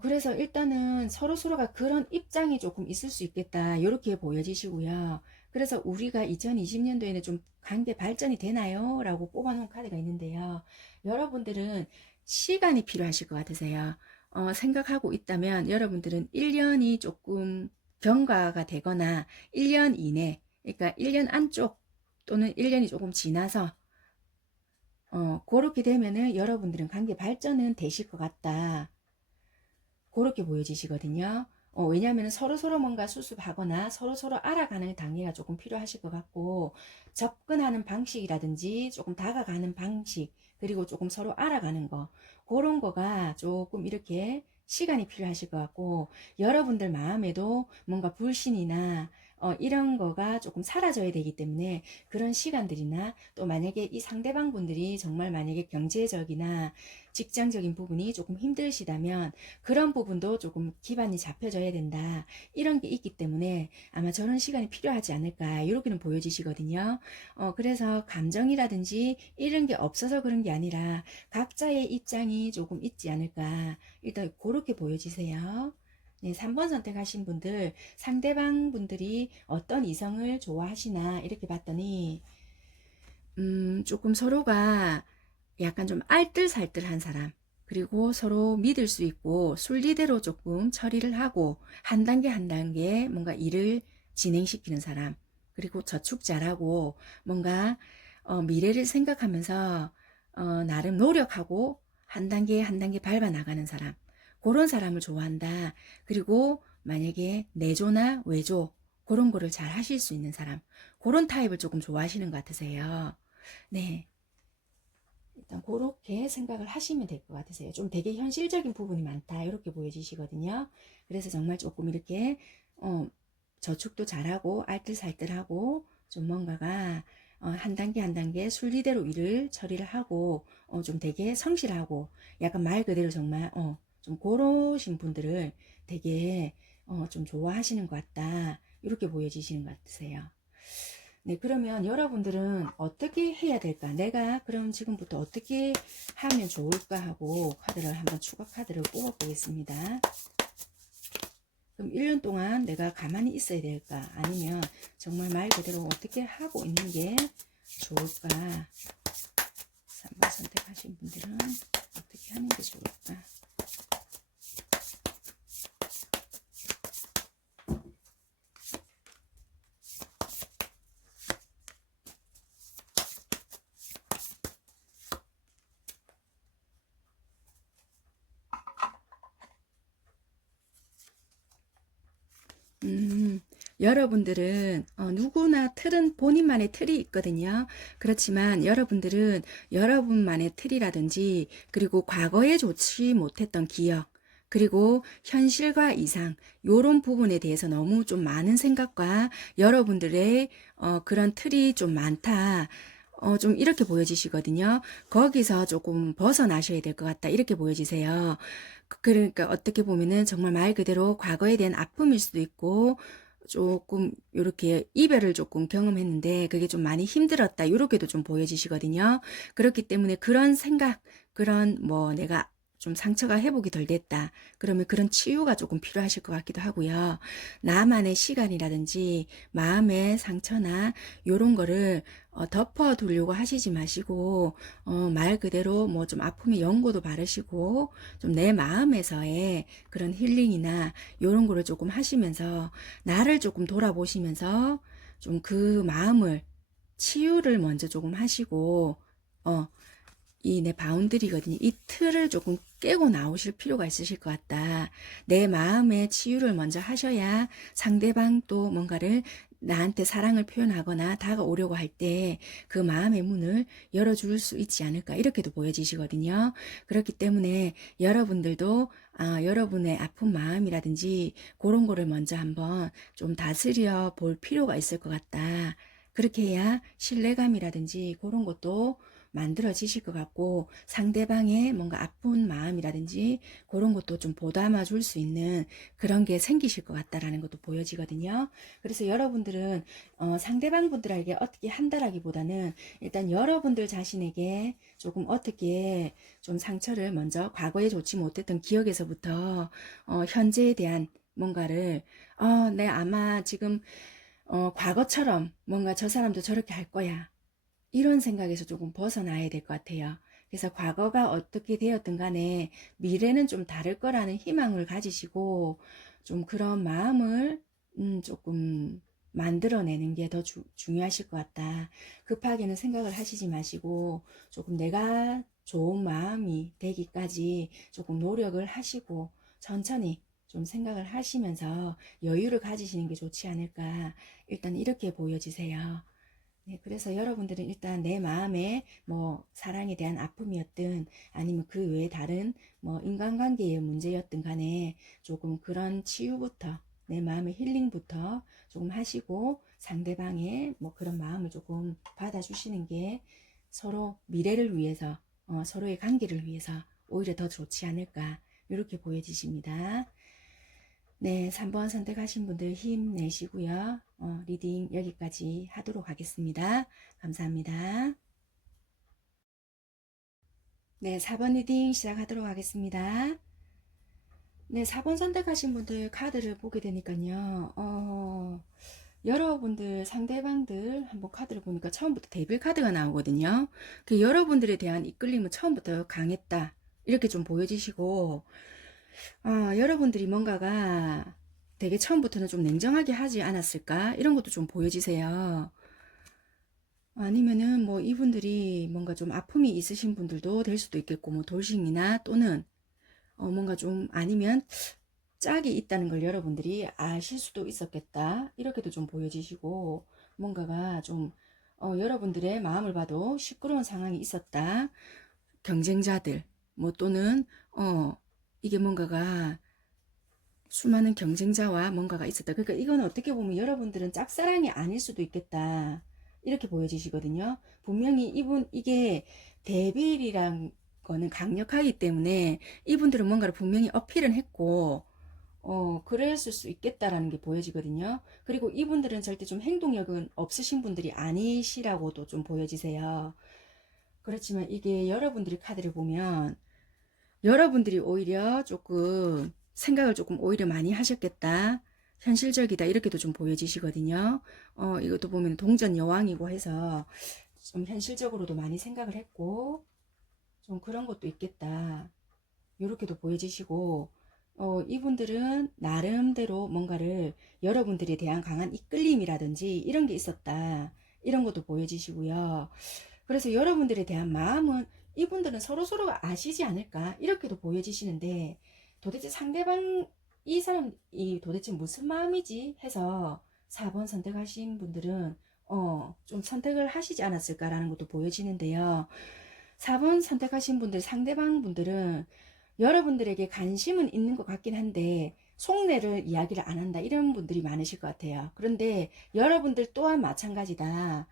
그래서 일단은 서로가 그런 입장이 조금 있을 수 있겠다. 이렇게 보여지시고요. 그래서 우리가 2020년도에는 좀 관계 발전이 되나요? 라고 뽑아놓은 카드가 있는데요. 여러분들은 시간이 필요하실 것 같으세요. 생각하고 있다면 여러분들은 1년이 조금 경과가 되거나 1년 이내, 그러니까 1년 안쪽 또는 1년이 조금 지나서 그렇게 되면은 여러분들은 관계 발전은 되실 것 같다. 그렇게 보여지시거든요. 왜냐하면 서로서로 뭔가 수습하거나 서로서로 알아가는 단계가 조금 필요하실 것 같고, 접근하는 방식이라든지 조금 다가가는 방식, 그리고 조금 서로 알아가는 거, 그런 거가 조금 이렇게 시간이 필요하실 것 같고, 여러분들 마음에도 뭔가 불신이나 이런 거가 조금 사라져야 되기 때문에 그런 시간들이나, 또 만약에 이 상대방 분들이 정말 만약에 경제적이나 직장적인 부분이 조금 힘드시다면 그런 부분도 조금 기반이 잡혀져야 된다. 이런 게 있기 때문에 아마 저런 시간이 필요하지 않을까 이렇게는 보여지시거든요. 그래서 감정이라든지 이런 게 없어서 그런 게 아니라 각자의 입장이 조금 있지 않을까. 일단 그렇게 보여지세요. 네, 3번 선택하신 분들, 상대방 분들이 어떤 이성을 좋아하시나 이렇게 봤더니 조금 서로가 약간 좀 알뜰살뜰한 사람, 그리고 서로 믿을 수 있고 순리대로 조금 처리를 하고 한 단계 한 단계 뭔가 일을 진행시키는 사람, 그리고 저축 잘하고 뭔가 미래를 생각하면서 나름 노력하고 한 단계 한 단계 밟아 나가는 사람, 그런 사람을 좋아한다. 그리고 만약에 내조나 외조 그런 거를 잘 하실 수 있는 사람, 그런 타입을 조금 좋아하시는 것 같으세요. 네. 일단 그렇게 생각을 하시면 될 것 같으세요. 좀 되게 현실적인 부분이 많다 이렇게 보여지시거든요. 그래서 정말 조금 이렇게 저축도 잘하고 알뜰살뜰하고 좀 뭔가가 한 단계 한 단계 순리대로 일을 처리를 하고 좀 되게 성실하고 약간 말 그대로 정말 좀 그러신 분들을 되게 좀 좋아하시는 것 같다 이렇게 보여지시는 것 같으세요. 네, 그러면 여러분들은 어떻게 해야 될까? 내가 그럼 지금부터 어떻게 하면 좋을까 하고 카드를 한번 추가 카드를 뽑아 보겠습니다. 그럼 1년 동안 내가 가만히 있어야 될까? 아니면 정말 말 그대로 어떻게 하고 있는 게 좋을까? 3번 선택하신 분들은 어떻게 하는 게 좋을까? 여러분들은 누구나 틀은 본인만의 틀이 있거든요. 그렇지만 여러분들은 여러분만의 틀이라든지 그리고 과거에 좋지 못했던 기억 그리고 현실과 이상 요런 부분에 대해서 너무 좀 많은 생각과 여러분들의 그런 틀이 좀 많다. 좀 이렇게 보여지시거든요. 거기서 조금 벗어나셔야 될 것 같다. 이렇게 보여지세요. 그러니까 어떻게 보면은 정말 말 그대로 과거에 대한 아픔일 수도 있고 조금 이렇게 이별을 조금 경험했는데 그게 좀 많이 힘들었다. 이렇게도 좀 보여지시거든요. 그렇기 때문에 그런 생각, 그런 뭐 내가 좀 상처가 회복이 덜 됐다. 그러면 그런 치유가 조금 필요하실 것 같기도 하고요. 나만의 시간이라든지 마음의 상처나 이런 거를 덮어두려고 하시지 마시고 말 그대로 뭐 좀 아픔의 연고도 바르시고 좀 내 마음에서의 그런 힐링이나 이런 거를 조금 하시면서 나를 조금 돌아보시면서 좀 그 마음을 치유를 먼저 조금 하시고 이 내 바운드리거든요. 이 틀을 조금 깨고 나오실 필요가 있으실 것 같다. 내 마음의 치유를 먼저 하셔야 상대방 또 뭔가를 나한테 사랑을 표현하거나 다가오려고 할 때 그 마음의 문을 열어줄 수 있지 않을까 이렇게도 보여지시거든요. 그렇기 때문에 여러분들도 여러분의 아픈 마음이라든지 그런 거를 먼저 한번 좀 다스려 볼 필요가 있을 것 같다. 그렇게 해야 신뢰감이라든지 그런 것도 만들어지실 것 같고 상대방의 뭔가 아픈 마음이라든지 그런 것도 좀 보담아 줄 수 있는 그런 게 생기실 것 같다라는 것도 보여지거든요. 그래서 여러분들은 상대방 분들에게 어떻게 한다라기보다는 일단 여러분들 자신에게 조금 어떻게 좀 상처를 먼저 과거에 좋지 못했던 기억에서부터 현재에 대한 뭔가를 내 아마 지금 과거처럼 뭔가 저 사람도 저렇게 할 거야. 이런 생각에서 조금 벗어나야 될 것 같아요. 그래서 과거가 어떻게 되었든 간에 미래는 좀 다를 거라는 희망을 가지시고 좀 그런 마음을 조금 만들어내는 게 더 중요하실 것 같다. 급하게는 생각을 하시지 마시고 조금 내가 좋은 마음이 되기까지 조금 노력을 하시고 천천히 좀 생각을 하시면서 여유를 가지시는 게 좋지 않을까. 일단 이렇게 보여지세요. 네, 그래서 여러분들은 일단 내 마음에 뭐 사랑에 대한 아픔이었든 아니면 그 외에 다른 뭐 인간관계의 문제였든 간에 조금 그런 치유부터 내 마음의 힐링부터 조금 하시고 상대방의 뭐 그런 마음을 조금 받아주시는 게 서로 미래를 위해서 서로의 관계를 위해서 오히려 더 좋지 않을까 이렇게 보여지십니다. 네, 3번 선택하신 분들 힘내시고요. 리딩 여기까지 하도록 하겠습니다. 감사합니다. 네, 4번 리딩 시작하도록 하겠습니다. 네, 4번 선택하신 분들 카드를 보게 되니까요. 여러분들 상대방들 한번 카드를 보니까 처음부터 데빌 카드가 나오거든요. 그 여러분들에 대한 이끌림은 처음부터 강했다. 이렇게 좀 보여지시고 여러분들이 뭔가가 되게 처음부터는 좀 냉정하게 하지 않았을까? 이런 것도 좀 보여지세요. 아니면은 뭐 이분들이 뭔가 좀 아픔이 있으신 분들도 될 수도 있겠고, 뭐 돌싱이나 또는 뭔가 좀 아니면 짝이 있다는 걸 여러분들이 아실 수도 있었겠다. 이렇게도 좀 보여지시고, 뭔가가 좀 여러분들의 마음을 봐도 시끄러운 상황이 있었다. 경쟁자들, 뭐 또는 이게 뭔가가 수많은 경쟁자와 뭔가가 있었다. 그러니까 이건 어떻게 보면 여러분들은 짝사랑이 아닐 수도 있겠다. 이렇게 보여지시거든요. 분명히 이게 데빌이란 거는 강력하기 때문에 이분들은 뭔가를 분명히 어필은 했고, 그랬을 수 있겠다라는 게 보여지거든요. 그리고 이분들은 절대 좀 행동력은 없으신 분들이 아니시라고도 좀 보여지세요. 그렇지만 이게 여러분들이 카드를 보면 여러분들이 오히려 조금 생각을 조금 오히려 많이 하셨겠다. 현실적이다. 이렇게도 좀 보여지시거든요. 이것도 보면 동전 여왕이고 해서 좀 현실적으로도 많이 생각을 했고 좀 그런 것도 있겠다. 이렇게도 보여지시고 이분들은 나름대로 뭔가를 여러분들에 대한 강한 이끌림이라든지 이런 게 있었다. 이런 것도 보여지시고요. 그래서 여러분들에 대한 마음은 이분들은 서로서로가 아시지 않을까 이렇게도 보여지시는데 도대체 상대방 이 사람이 도대체 무슨 마음이지 해서 4번 선택하신 분들은 좀 선택을 하시지 않았을까라는 것도 보여지는데요. 4번 선택하신 분들 상대방 분들은 여러분들에게 관심은 있는 것 같긴 한데 속내를 이야기를 안 한다 이런 분들이 많으실 것 같아요. 그런데 여러분들 또한 마찬가지다.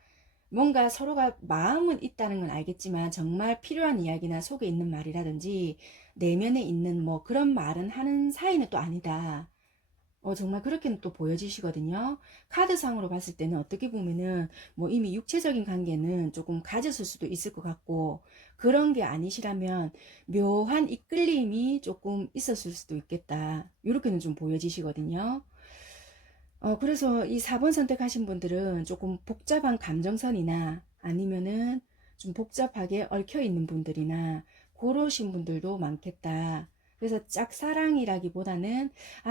뭔가 서로가 마음은 있다는 건 알겠지만 정말 필요한 이야기나 속에 있는 말이라든지 내면에 있는 뭐 그런 말은 하는 사이는 또 아니다. 정말 그렇게는 또 보여지시거든요. 카드상으로 봤을 때는 어떻게 보면은 뭐 이미 육체적인 관계는 조금 가졌을 수도 있을 것 같고 그런 게 아니시라면 묘한 이끌림이 조금 있었을 수도 있겠다. 이렇게는 좀 보여지시거든요. 그래서 이 4번 선택하신 분들은 조금 복잡한 감정선이나 아니면은 좀 복잡하게 얽혀 있는 분들이나 그러신 분들도 많겠다. 그래서 짝사랑이라기보다는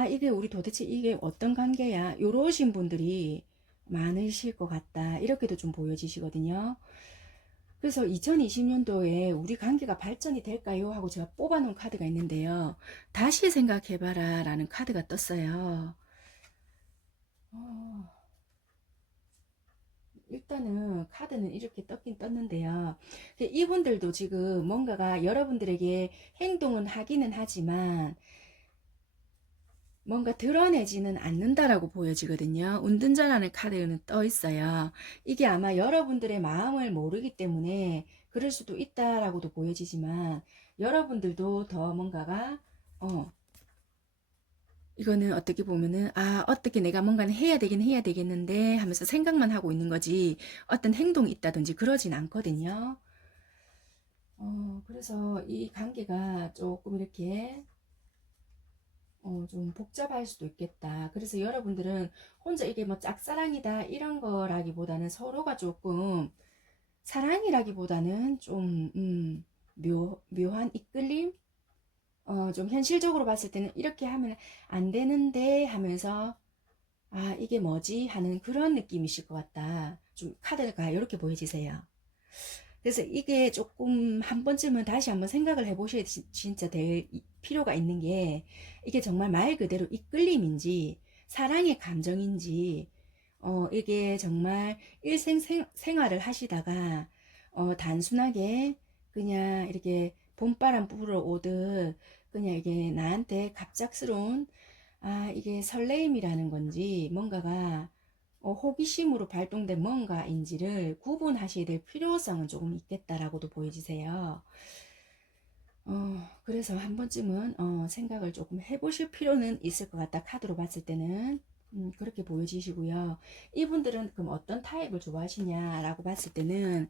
이게 우리 도대체 이게 어떤 관계야 요러신 분들이 많으실 것 같다. 이렇게도 좀 보여지시거든요. 그래서 2020년도에 우리 관계가 발전이 될까요? 하고 제가 뽑아놓은 카드가 있는데요. 다시 생각해봐라 라는 카드가 떴어요. 어, 일단은 카드는 이렇게 떴긴 떴는데요. 이분들도 지금 뭔가가 여러분들에게 행동은 하기는 하지만 뭔가 드러내지는 않는다라고 보여지거든요. 운둔자라는 카드는 떠 있어요. 이게 아마 여러분들의 마음을 모르기 때문에 그럴 수도 있다라고도 보여지지만 여러분들도 더 뭔가가 이거는 어떻게 보면은 어떻게 내가 뭔가는 해야 되긴 해야 되겠는데 하면서 생각만 하고 있는 거지 어떤 행동이 있다든지 그러진 않거든요. 그래서 이 관계가 조금 이렇게 좀 복잡할 수도 있겠다. 그래서 여러분들은 혼자 이게 뭐 짝사랑이다 이런 거라기보다는 서로가 조금 사랑이라기보다는 좀 묘한 이끌림? 좀 현실적으로 봤을 때는 이렇게 하면 안 되는데 하면서 이게 뭐지? 하는 그런 느낌이실 것 같다. 좀 카드가 이렇게 보여지세요. 그래서 이게 조금 한 번쯤은 다시 한번 생각을 해보셔야 진짜 될 필요가 있는 게 이게 정말 말 그대로 이끌림인지 사랑의 감정인지 이게 정말 생활을 하시다가 단순하게 그냥 이렇게 봄바람 불어오듯 그냥 이게 나한테 갑작스러운 이게 설레임이라는 건지 뭔가가 호기심으로 발동된 뭔가인지를 구분하셔야 될 필요성은 조금 있겠다라고도 보여지세요. 그래서 한 번쯤은 생각을 조금 해보실 필요는 있을 것 같다. 카드로 봤을 때는 그렇게 보여지시고요. 이분들은 그럼 어떤 타입을 좋아하시냐라고 봤을 때는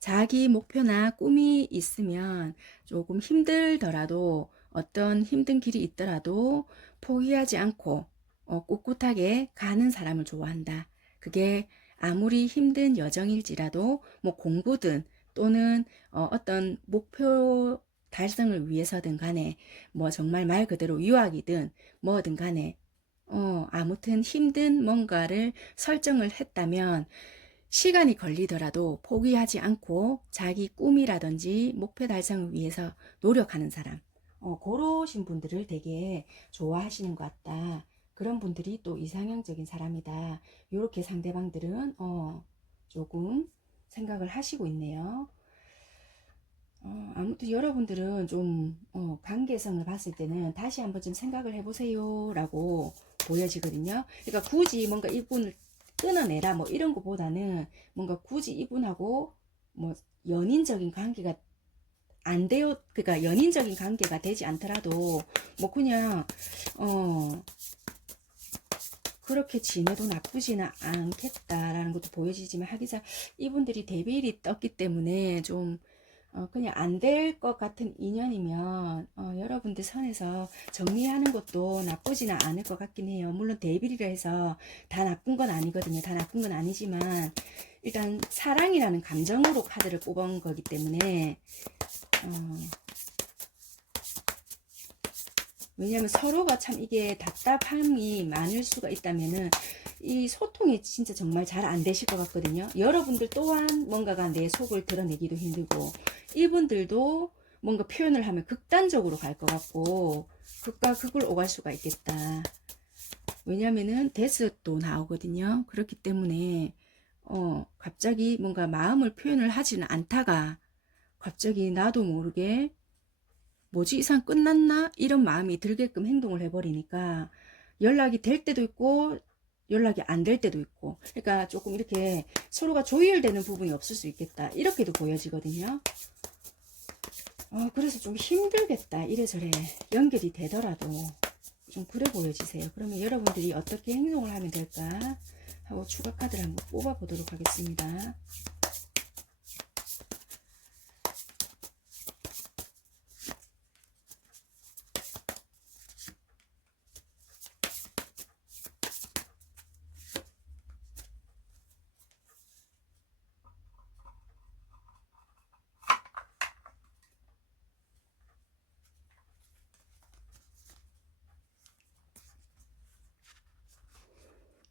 자기 목표나 꿈이 있으면 조금 힘들더라도 어떤 힘든 길이 있더라도 포기하지 않고 꿋꿋하게 가는 사람을 좋아한다. 그게 아무리 힘든 여정일지라도 뭐 공부든 또는 어떤 목표 달성을 위해서든 간에 뭐 정말 말 그대로 유학이든 뭐든 간에 아무튼 힘든 뭔가를 설정을 했다면 시간이 걸리더라도 포기하지 않고 자기 꿈이라든지 목표 달성을 위해서 노력하는 사람 그러신 분들을 되게 좋아하시는 것 같다. 그런 분들이 또 이상형적인 사람이다. 이렇게 상대방들은 조금 생각을 하시고 있네요. 아무튼 여러분들은 좀 관계성을 봤을 때는 다시 한번 좀 생각을 해보세요 라고 보여지거든요. 그러니까 굳이 뭔가 이분을 끊어내라 뭐 이런 것보다는 뭔가 굳이 이분하고 뭐 연인적인 관계가 안 돼요. 그러니까 연인적인 관계가 되지 않더라도 뭐 그냥 그렇게 지내도 나쁘지는 않겠다라는 것도 보여지지만 하기사 이분들이 대비일이 떴기 때문에 좀 그냥 안 될 것 같은 인연이면 여러분들 선에서 정리하는 것도 나쁘지는 않을 것 같긴 해요. 물론 대비리라 해서 다 나쁜 건 아니거든요. 다 나쁜 건 아니지만 일단 사랑이라는 감정으로 카드를 뽑은 거기 때문에 왜냐면 서로가 참 이게 답답함이 많을 수가 있다면은 이 소통이 진짜 정말 잘 안 되실 것 같거든요. 여러분들 또한 뭔가가 내 속을 드러내기도 힘들고 이분들도 뭔가 표현을 하면 극단적으로 갈 것 같고 극과 극을 오갈 수가 있겠다. 왜냐면은 데스도 나오거든요. 그렇기 때문에 갑자기 뭔가 마음을 표현을 하지는 않다가 갑자기 나도 모르게 뭐지 이상 끝났나 이런 마음이 들게끔 행동을 해버리니까 연락이 될 때도 있고 연락이 안 될 때도 있고 그러니까 조금 이렇게 서로가 조율되는 부분이 없을 수 있겠다 이렇게도 보여지거든요. 그래서 좀 힘들겠다 이래저래 연결이 되더라도 좀 그래 보여지세요. 그러면 여러분들이 어떻게 행동을 하면 될까 하고 추가 카드를 한번 뽑아 보도록 하겠습니다.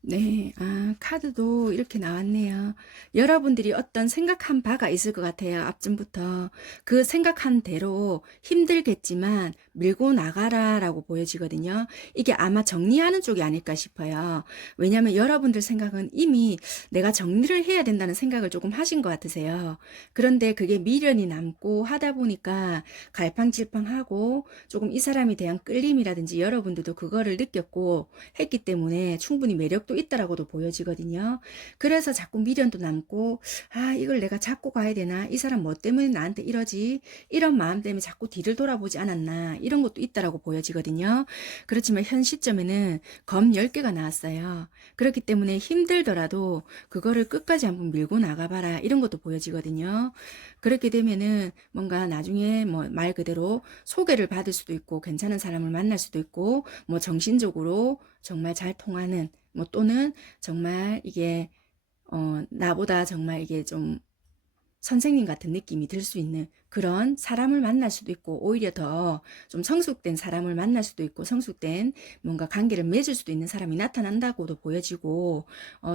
네, 카드도 이렇게 나왔네요. 여러분들이 어떤 생각한 바가 있을 것 같아요. 앞전부터. 그 생각한 대로 힘들겠지만 밀고 나가라라고 보여지거든요. 이게 아마 정리하는 쪽이 아닐까 싶어요. 왜냐하면 여러분들 생각은 이미 내가 정리를 해야 된다는 생각을 조금 하신 것 같으세요. 그런데 그게 미련이 남고 하다 보니까 갈팡질팡하고 조금 이 사람에 대한 끌림이라든지 여러분들도 그거를 느꼈고 했기 때문에 충분히 매력도 있다라고도 보여지거든요. 그래서 자꾸 미련도 남고 아 이걸 내가 잡고 가야 되나, 이 사람 뭐 때문에 나한테 이러지, 이런 마음 때문에 자꾸 뒤를 돌아보지 않았나, 이런 것도 있다라고 보여지거든요. 그렇지만 현 시점에는 검 10개가 나왔어요. 그렇기 때문에 힘들더라도 그거를 끝까지 한번 밀고 나가봐라, 이런 것도 보여지거든요. 그렇게 되면은 뭔가 나중에 뭐 말 그대로 소개를 받을 수도 있고 괜찮은 사람을 만날 수도 있고 뭐 정신적으로 정말 잘 통하는 뭐 또는 정말 이게 나보다 정말 이게 좀 선생님 같은 느낌이 들 수 있는 그런 사람을 만날 수도 있고 오히려 더 좀 성숙된 사람을 만날 수도 있고 성숙된 뭔가 관계를 맺을 수도 있는 사람이 나타난다고도 보여지고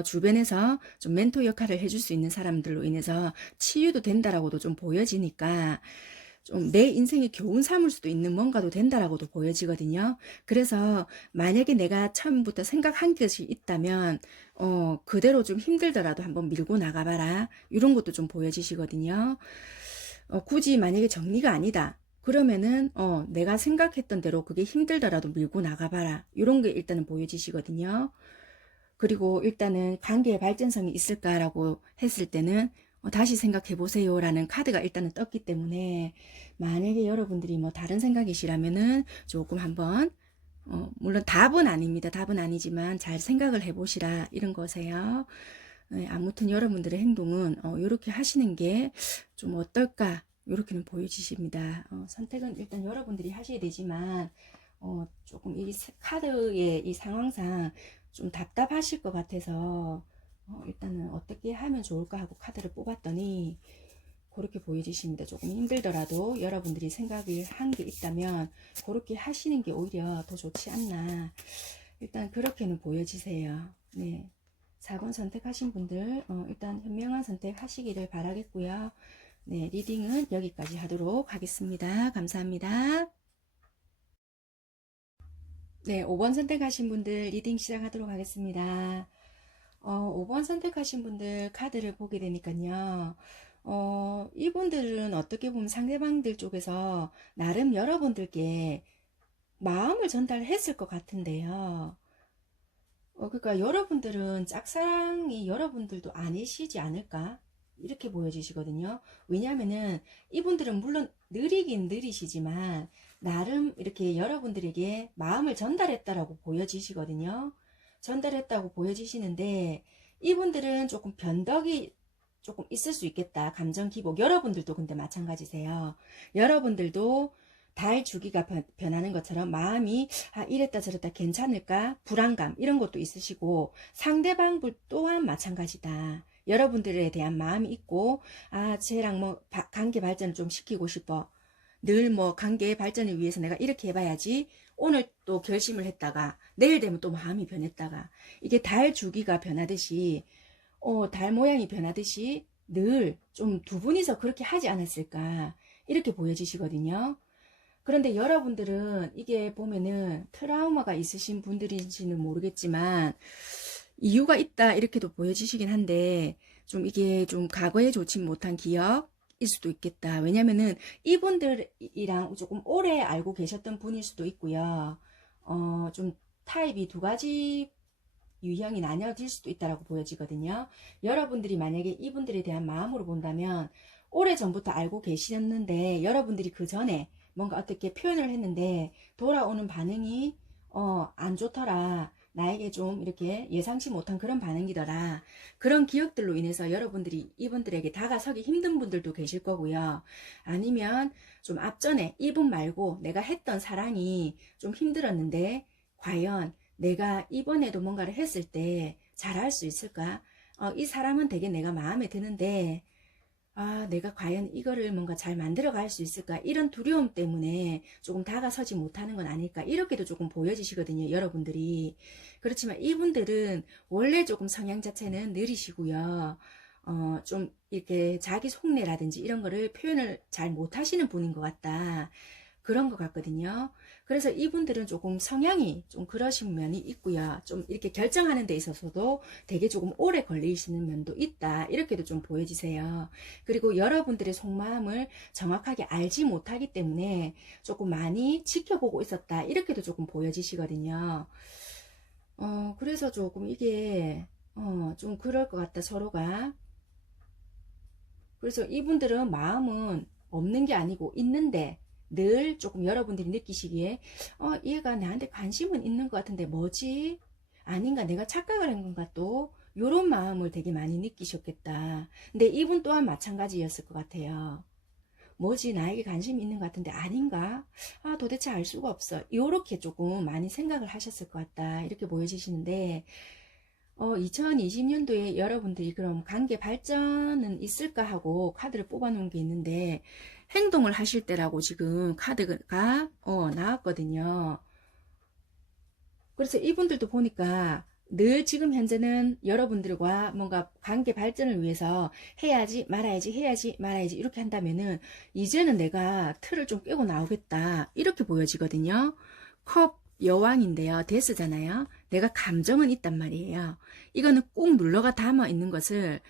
주변에서 좀 멘토 역할을 해줄 수 있는 사람들로 인해서 치유도 된다라고도 좀 보여지니까 좀 내 인생의 교훈 삼을 수도 있는 뭔가도 된다라고도 보여지거든요. 그래서 만약에 내가 처음부터 생각한 것이 있다면 그대로 좀 힘들더라도 한번 밀고 나가봐라, 이런 것도 좀 보여지시거든요. 굳이 만약에 정리가 아니다 그러면은 내가 생각했던 대로 그게 힘들더라도 밀고 나가봐라, 이런 게 일단은 보여지시거든요. 그리고 일단은 관계의 발전성이 있을까라고 했을 때는 다시 생각해 보세요 라는 카드가 일단은 떴기 때문에 만약에 여러분들이 뭐 다른 생각이시라면은 조금 한번 물론 답은 아닙니다. 답은 아니지만 잘 생각을 해 보시라, 이런 거세요. 네, 아무튼 여러분들의 행동은 이렇게 하시는 게 좀 어떨까, 이렇게는 보여지십니다. 선택은 일단 여러분들이 하셔야 되지만 조금 이 카드의 이 상황상 좀 답답하실 것 같아서 일단은 어떻게 하면 좋을까 하고 카드를 뽑았더니 그렇게 보여지십니다. 조금 힘들더라도 여러분들이 생각을 한 게 있다면 그렇게 하시는 게 오히려 더 좋지 않나, 일단 그렇게는 보여지세요. 네, 4번 선택하신 분들 일단 현명한 선택 하시기를 바라겠고요. 네, 리딩은 여기까지 하도록 하겠습니다. 감사합니다. 네, 5번 선택하신 분들 리딩 시작하도록 하겠습니다. 5번 선택하신 분들 카드를 보게 되니까요. 이분들은 어떻게 보면 상대방들 쪽에서 나름 여러분들께 마음을 전달했을 것 같은데요. 그러니까 여러분들은 짝사랑이 여러분들도 아니시지 않을까? 이렇게 보여지시거든요. 왜냐하면은 이분들은 물론 느리긴 느리시지만 나름 이렇게 여러분들에게 마음을 전달했다라고 보여지시거든요. 전달했다고 보여지시는데 이분들은 조금 변덕이 조금 있을 수 있겠다. 감정 기복. 여러분들도 근데 마찬가지세요. 여러분들도 달 주기가 변하는 것처럼 마음이 이랬다 저랬다 괜찮을까 불안감 이런 것도 있으시고 상대방 또한 마찬가지다. 여러분들에 대한 마음이 있고 쟤랑 뭐 관계 발전을 좀 시키고 싶어. 늘 뭐 관계 발전을 위해서 내가 이렇게 해봐야지. 오늘 또 결심을 했다가 내일 되면 또 마음이 변했다가 이게 달 주기가 변하듯이 달 모양이 변하듯이 늘 좀 두 분이서 그렇게 하지 않았을까 이렇게 보여지시거든요. 그런데 여러분들은 이게 보면은 트라우마가 있으신 분들인지는 모르겠지만 이유가 있다 이렇게도 보여지시긴 한데 좀 이게 좀 과거에 좋지 못한 기억일 수도 있겠다. 왜냐면은 이분들이랑 조금 오래 알고 계셨던 분일 수도 있고요. 좀 타입이 두 가지 유형이 나뉘어질 수도 있다고 보여지거든요. 여러분들이 만약에 이분들에 대한 마음으로 본다면 오래전부터 알고 계셨는데 여러분들이 그 전에 뭔가 어떻게 표현을 했는데 돌아오는 반응이 안 좋더라. 나에게 좀 이렇게 예상치 못한 그런 반응이더라. 그런 기억들로 인해서 여러분들이 이분들에게 다가서기 힘든 분들도 계실 거고요. 아니면 좀 앞전에 이분 말고 내가 했던 사랑이 좀 힘들었는데 과연 내가 이번에도 뭔가를 했을 때 잘할 수 있을까? 이 사람은 되게 내가 마음에 드는데 내가 과연 이거를 뭔가 잘 만들어 갈 수 있을까? 이런 두려움 때문에 조금 다가서지 못하는 건 아닐까? 이렇게도 조금 보여지시거든요, 여러분들이. 그렇지만 이분들은 원래 조금 성향 자체는 느리시고요. 좀 이렇게 자기 속내라든지 이런 거를 표현을 잘 못하시는 분인 것 같다. 그런 것 같거든요. 그래서 이분들은 조금 성향이 좀 그러신 면이 있고요. 좀 이렇게 결정하는 데 있어서도 되게 조금 오래 걸리시는 면도 있다. 이렇게도 좀 보여지세요. 그리고 여러분들의 속마음을 정확하게 알지 못하기 때문에 조금 많이 지켜보고 있었다. 이렇게도 조금 보여지시거든요. 그래서 조금 이게 좀 그럴 것 같다, 서로가. 그래서 이분들은 마음은 없는 게 아니고 있는데 늘 조금 여러분들이 느끼시기에 얘가 나한테 관심은 있는 것 같은데 뭐지? 아닌가, 내가 착각을 한 건가, 또 요런 마음을 되게 많이 느끼셨겠다. 근데 이분 또한 마찬가지였을 것 같아요. 뭐지, 나에게 관심이 있는 것 같은데 아닌가? 도대체 알 수가 없어. 요렇게 조금 많이 생각을 하셨을 것 같다, 이렇게 보여지시는데 2020년도에 여러분들이 그럼 관계 발전은 있을까 하고 카드를 뽑아 놓은 게 있는데, 행동을 하실 때라고 지금 카드가 나왔거든요. 그래서 이분들도 보니까 늘 지금 현재는 여러분들과 뭔가 관계 발전을 위해서 해야지 말아야지 해야지 말아야지 이렇게 한다면은 이제는 내가 틀을 좀 깨고 나오겠다, 이렇게 보여지거든요. 컵 여왕인데요, 데스잖아요. 내가 감정은 있단 말이에요. 이거는 꾹 눌러가 담아 있는 것을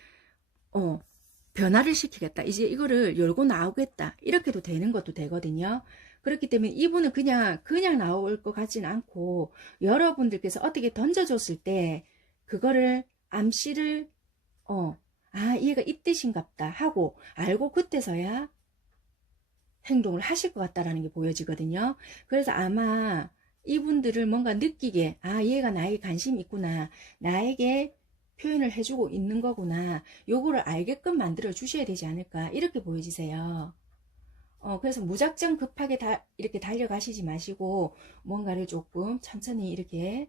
변화를 시키겠다, 이제 이거를 열고 나오겠다, 이렇게도 되는 것도 되거든요. 그렇기 때문에 이분은 그냥 나올 것 같지는 않고, 여러분들께서 어떻게 던져줬을 때 그거를 암시를 얘가 이 뜻인갑다 하고 알고 그때서야 행동을 하실 것 같다라는 게 보여지거든요. 그래서 아마 이분들을 뭔가 느끼게, 얘가 나에게 관심이 있구나, 나에게 표현을 해주고 있는 거구나, 요거를 알게끔 만들어 주셔야 되지 않을까, 이렇게 보여지세요. 그래서 무작정 급하게 이렇게 달려가시지 마시고 뭔가를 조금 천천히 이렇게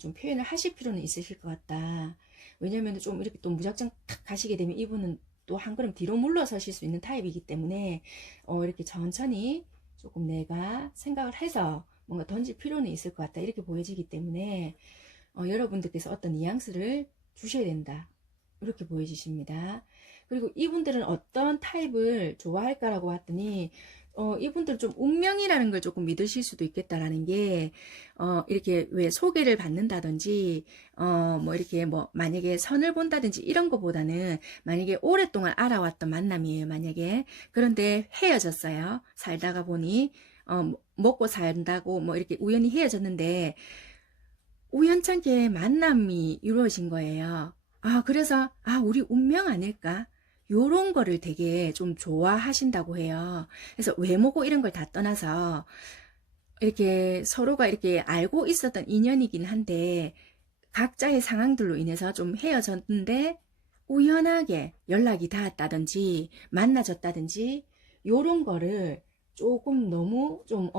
좀 표현을 하실 필요는 있으실 것 같다. 왜냐면 좀 이렇게 또 무작정 탁 가시게 되면 이분은 또 한 걸음 뒤로 물러서실 수 있는 타입이기 때문에 이렇게 천천히 조금 내가 생각을 해서 뭔가 던질 필요는 있을 것 같다, 이렇게 보여지기 때문에 여러분들께서 어떤 뉘앙스를 주셔야 된다, 이렇게 보여지십니다. 그리고 이분들은 어떤 타입을 좋아할까라고 했더니 이분들은 좀 운명이라는 걸 조금 믿으실 수도 있겠다라는 게, 이렇게 왜 소개를 받는다든지 뭐 이렇게 뭐 만약에 선을 본다든지 이런 거보다는, 만약에 오랫동안 알아왔던 만남이에요, 만약에. 그런데 헤어졌어요, 살다가 보니. 먹고 산다고 뭐 이렇게 우연히 헤어졌는데 우연찮게 만남이 이루어진 거예요. 그래서 우리 운명 아닐까, 요런 거를 되게 좀 좋아하신다고 해요. 그래서 외모고 이런 걸 다 떠나서 이렇게 서로가 이렇게 알고 있었던 인연이긴 한데 각자의 상황들로 인해서 좀 헤어졌는데 우연하게 연락이 닿았다든지 만나졌다든지, 요런 거를 조금 너무 좀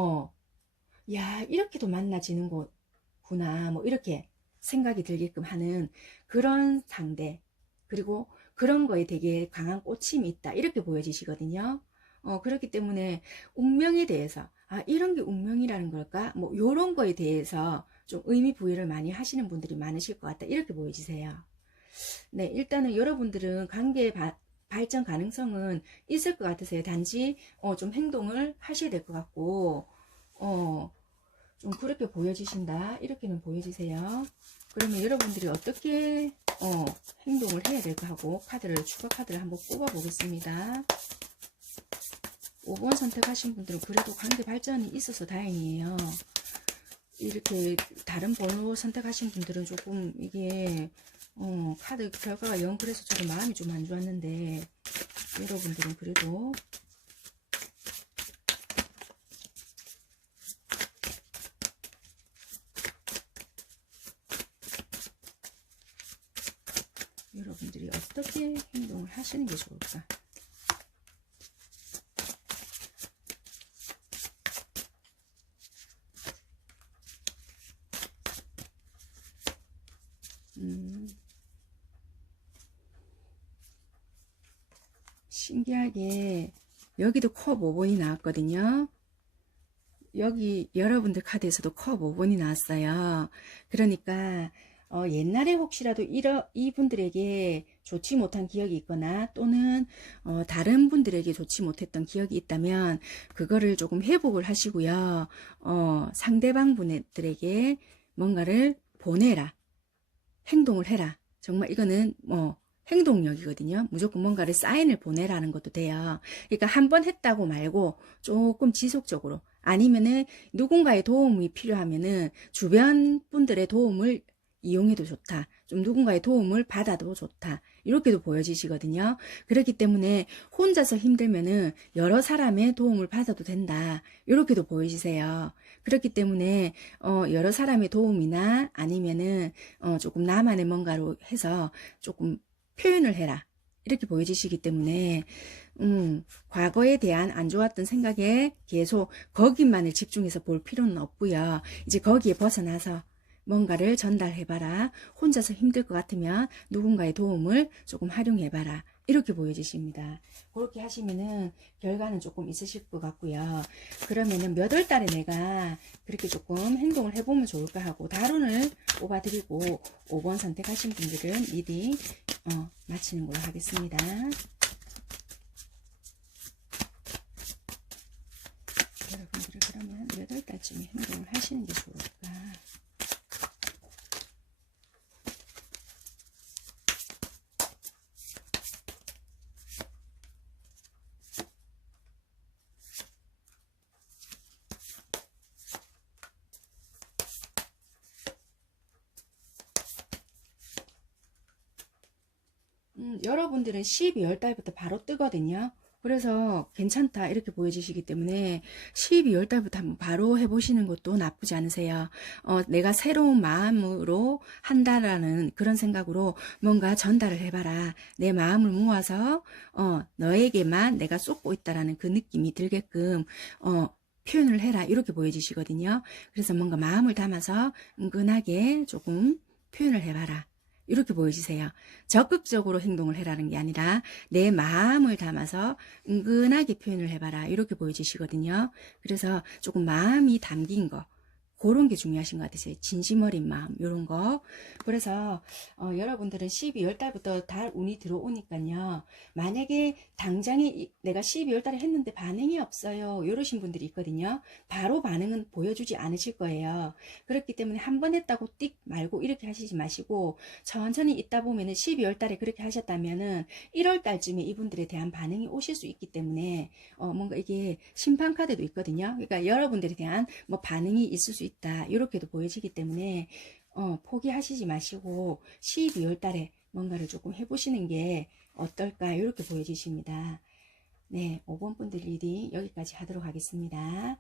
야, 이렇게도 만나지는 거구나, 뭐 이렇게 생각이 들게끔 하는 그런 상대, 그리고 그런 거에 되게 강한 꽂힘이 있다, 이렇게 보여지시거든요. 그렇기 때문에 운명에 대해서 이런 게 운명이라는 걸까, 뭐 요런 거에 대해서 좀 의미 부여를 많이 하시는 분들이 많으실 것 같다, 이렇게 보여지세요. 네, 일단은 여러분들은 관계 발전 가능성은 있을 것 같으세요. 단지 좀 행동을 하셔야 될 것 같고 좀 그렇게 보여지신다, 이렇게는 보여지세요. 그러면 여러분들이 어떻게 행동을 해야 될까 하고 추가 카드를 한번 뽑아 보겠습니다. 5번 선택하신 분들은 그래도 관계 발전이 있어서 다행이에요. 이렇게 다른 번호 선택하신 분들은 조금 이게 카드 결과가 영 그래서 저도 마음이 좀 안 좋았는데, 여러분들은 그래도 여러분들이 어떻게 행동을 하시는 게 좋을까? 신기하게 여기도 컵 5번이 나왔거든요. 여기 여러분들 카드에서도 컵 5번이 나왔어요. 그러니까 옛날에 혹시라도 이분들에게 좋지 못한 기억이 있거나 또는 다른 분들에게 좋지 못했던 기억이 있다면 그거를 조금 회복을 하시고요. 상대방 분들에게 뭔가를 보내라. 행동을 해라. 정말 이거는 행동력이거든요. 무조건 뭔가를 사인을 보내라는 것도 돼요. 그러니까 한 번 했다고 말고 조금 지속적으로, 아니면은 누군가의 도움이 필요하면은 주변 분들의 도움을 이용해도 좋다. 좀 누군가의 도움을 받아도 좋다. 이렇게도 보여지시거든요. 그렇기 때문에 혼자서 힘들면은 여러 사람의 도움을 받아도 된다. 이렇게도 보여지세요. 그렇기 때문에 여러 사람의 도움이나 아니면은 조금 나만의 뭔가로 해서 조금 표현을 해라. 이렇게 보여지시기 때문에 과거에 대한 안 좋았던 생각에 계속 거기만을 집중해서 볼 필요는 없고요. 이제 거기에 벗어나서 뭔가를 전달해봐라. 혼자서 힘들 것 같으면 누군가의 도움을 조금 활용해봐라. 이렇게 보여지십니다. 그렇게 하시면은 결과는 조금 있으실 것 같고요. 그러면은 몇 월 달에 내가 그렇게 조금 행동을 해보면 좋을까 하고 다룬을 뽑아드리고 5번 선택하신 분들은 미리 마치는 걸로 하겠습니다. 여러분들은 그러면 몇 월 달쯤에 행동을 하시는 게 좋을까? 여러분들은 12월 달부터 바로 뜨거든요. 그래서 괜찮다 이렇게 보여지시기 때문에 12월 달부터 한번 바로 해보시는 것도 나쁘지 않으세요. 내가 새로운 마음으로 한다라는 그런 생각으로 뭔가 전달을 해봐라. 내 마음을 모아서 너에게만 내가 쏟고 있다라는 그 느낌이 들게끔 표현을 해라 이렇게 보여지시거든요. 그래서 뭔가 마음을 담아서 은근하게 조금 표현을 해봐라. 이렇게 보여지세요. 적극적으로 행동을 해라는 게 아니라 내 마음을 담아서 은근하게 표현을 해봐라. 이렇게 보여지시거든요. 그래서 조금 마음이 담긴 거, 그런 게 중요하신 것 같으세요. 진심 어린 마음 이런 거. 그래서 여러분들은 12월 달부터 달 운이 들어오니까요. 만약에 당장에 내가 12월 달에 했는데 반응이 없어요. 이러신 분들이 있거든요. 바로 반응은 보여주지 않으실 거예요. 그렇기 때문에 한 번 했다고 띡 말고 이렇게 하시지 마시고 천천히 있다 보면은 12월 달에 그렇게 하셨다면은 1월 달쯤에 이분들에 대한 반응이 오실 수 있기 때문에 뭔가 이게 심판 카드도 있거든요. 그러니까 여러분들에 대한 뭐 반응이 있을 수 있다. 이렇게도 보여지기 때문에 포기하시지 마시고 12월 달에 뭔가를 조금 해보시는 게 어떨까 이렇게 보여지십니다. 네, 5번 분들 리딩 여기까지 하도록 하겠습니다.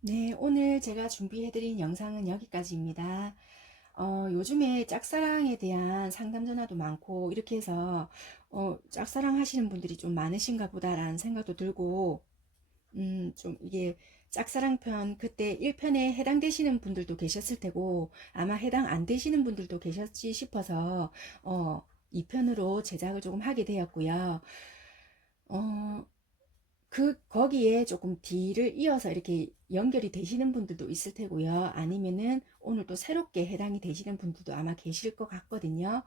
네, 오늘 제가 준비해드린 영상은 여기까지입니다. 요즘에 짝사랑에 대한 상담 전화도 많고 이렇게 해서 짝사랑 하시는 분들이 좀 많으신가 보다라는 생각도 들고 좀 이게 짝사랑 편 그때 1편에 해당되시는 분들도 계셨을 테고 아마 해당 안 되시는 분들도 계셨지 싶어서 2편으로 제작을 조금 하게 되었고요. 거기에 조금 뒤를 이어서 이렇게 연결이 되시는 분들도 있을 테고요. 아니면은 오늘 또 새롭게 해당이 되시는 분들도 아마 계실 것 같거든요.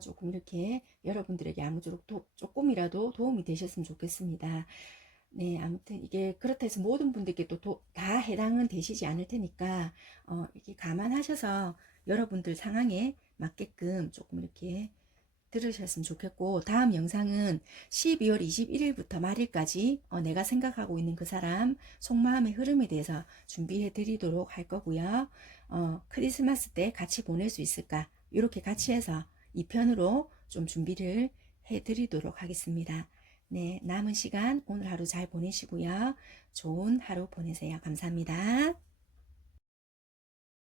조금 이렇게 여러분들에게 아무쪼록 조금이라도 도움이 되셨으면 좋겠습니다. 네, 아무튼 이게 그렇다 해서 모든 분들께 또 다 해당은 되시지 않을 테니까 이렇게 감안하셔서 여러분들 상황에 맞게끔 조금 이렇게 들으셨으면 좋겠고, 다음 영상은 12월 21일부터 말일까지 내가 생각하고 있는 그 사람 속마음의 흐름에 대해서 준비해 드리도록 할 거고요. 크리스마스 때 같이 보낼 수 있을까? 이렇게 같이 해서 2편으로 좀 준비를 해 드리도록 하겠습니다. 네, 남은 시간 오늘 하루 잘 보내시고요. 좋은 하루 보내세요. 감사합니다.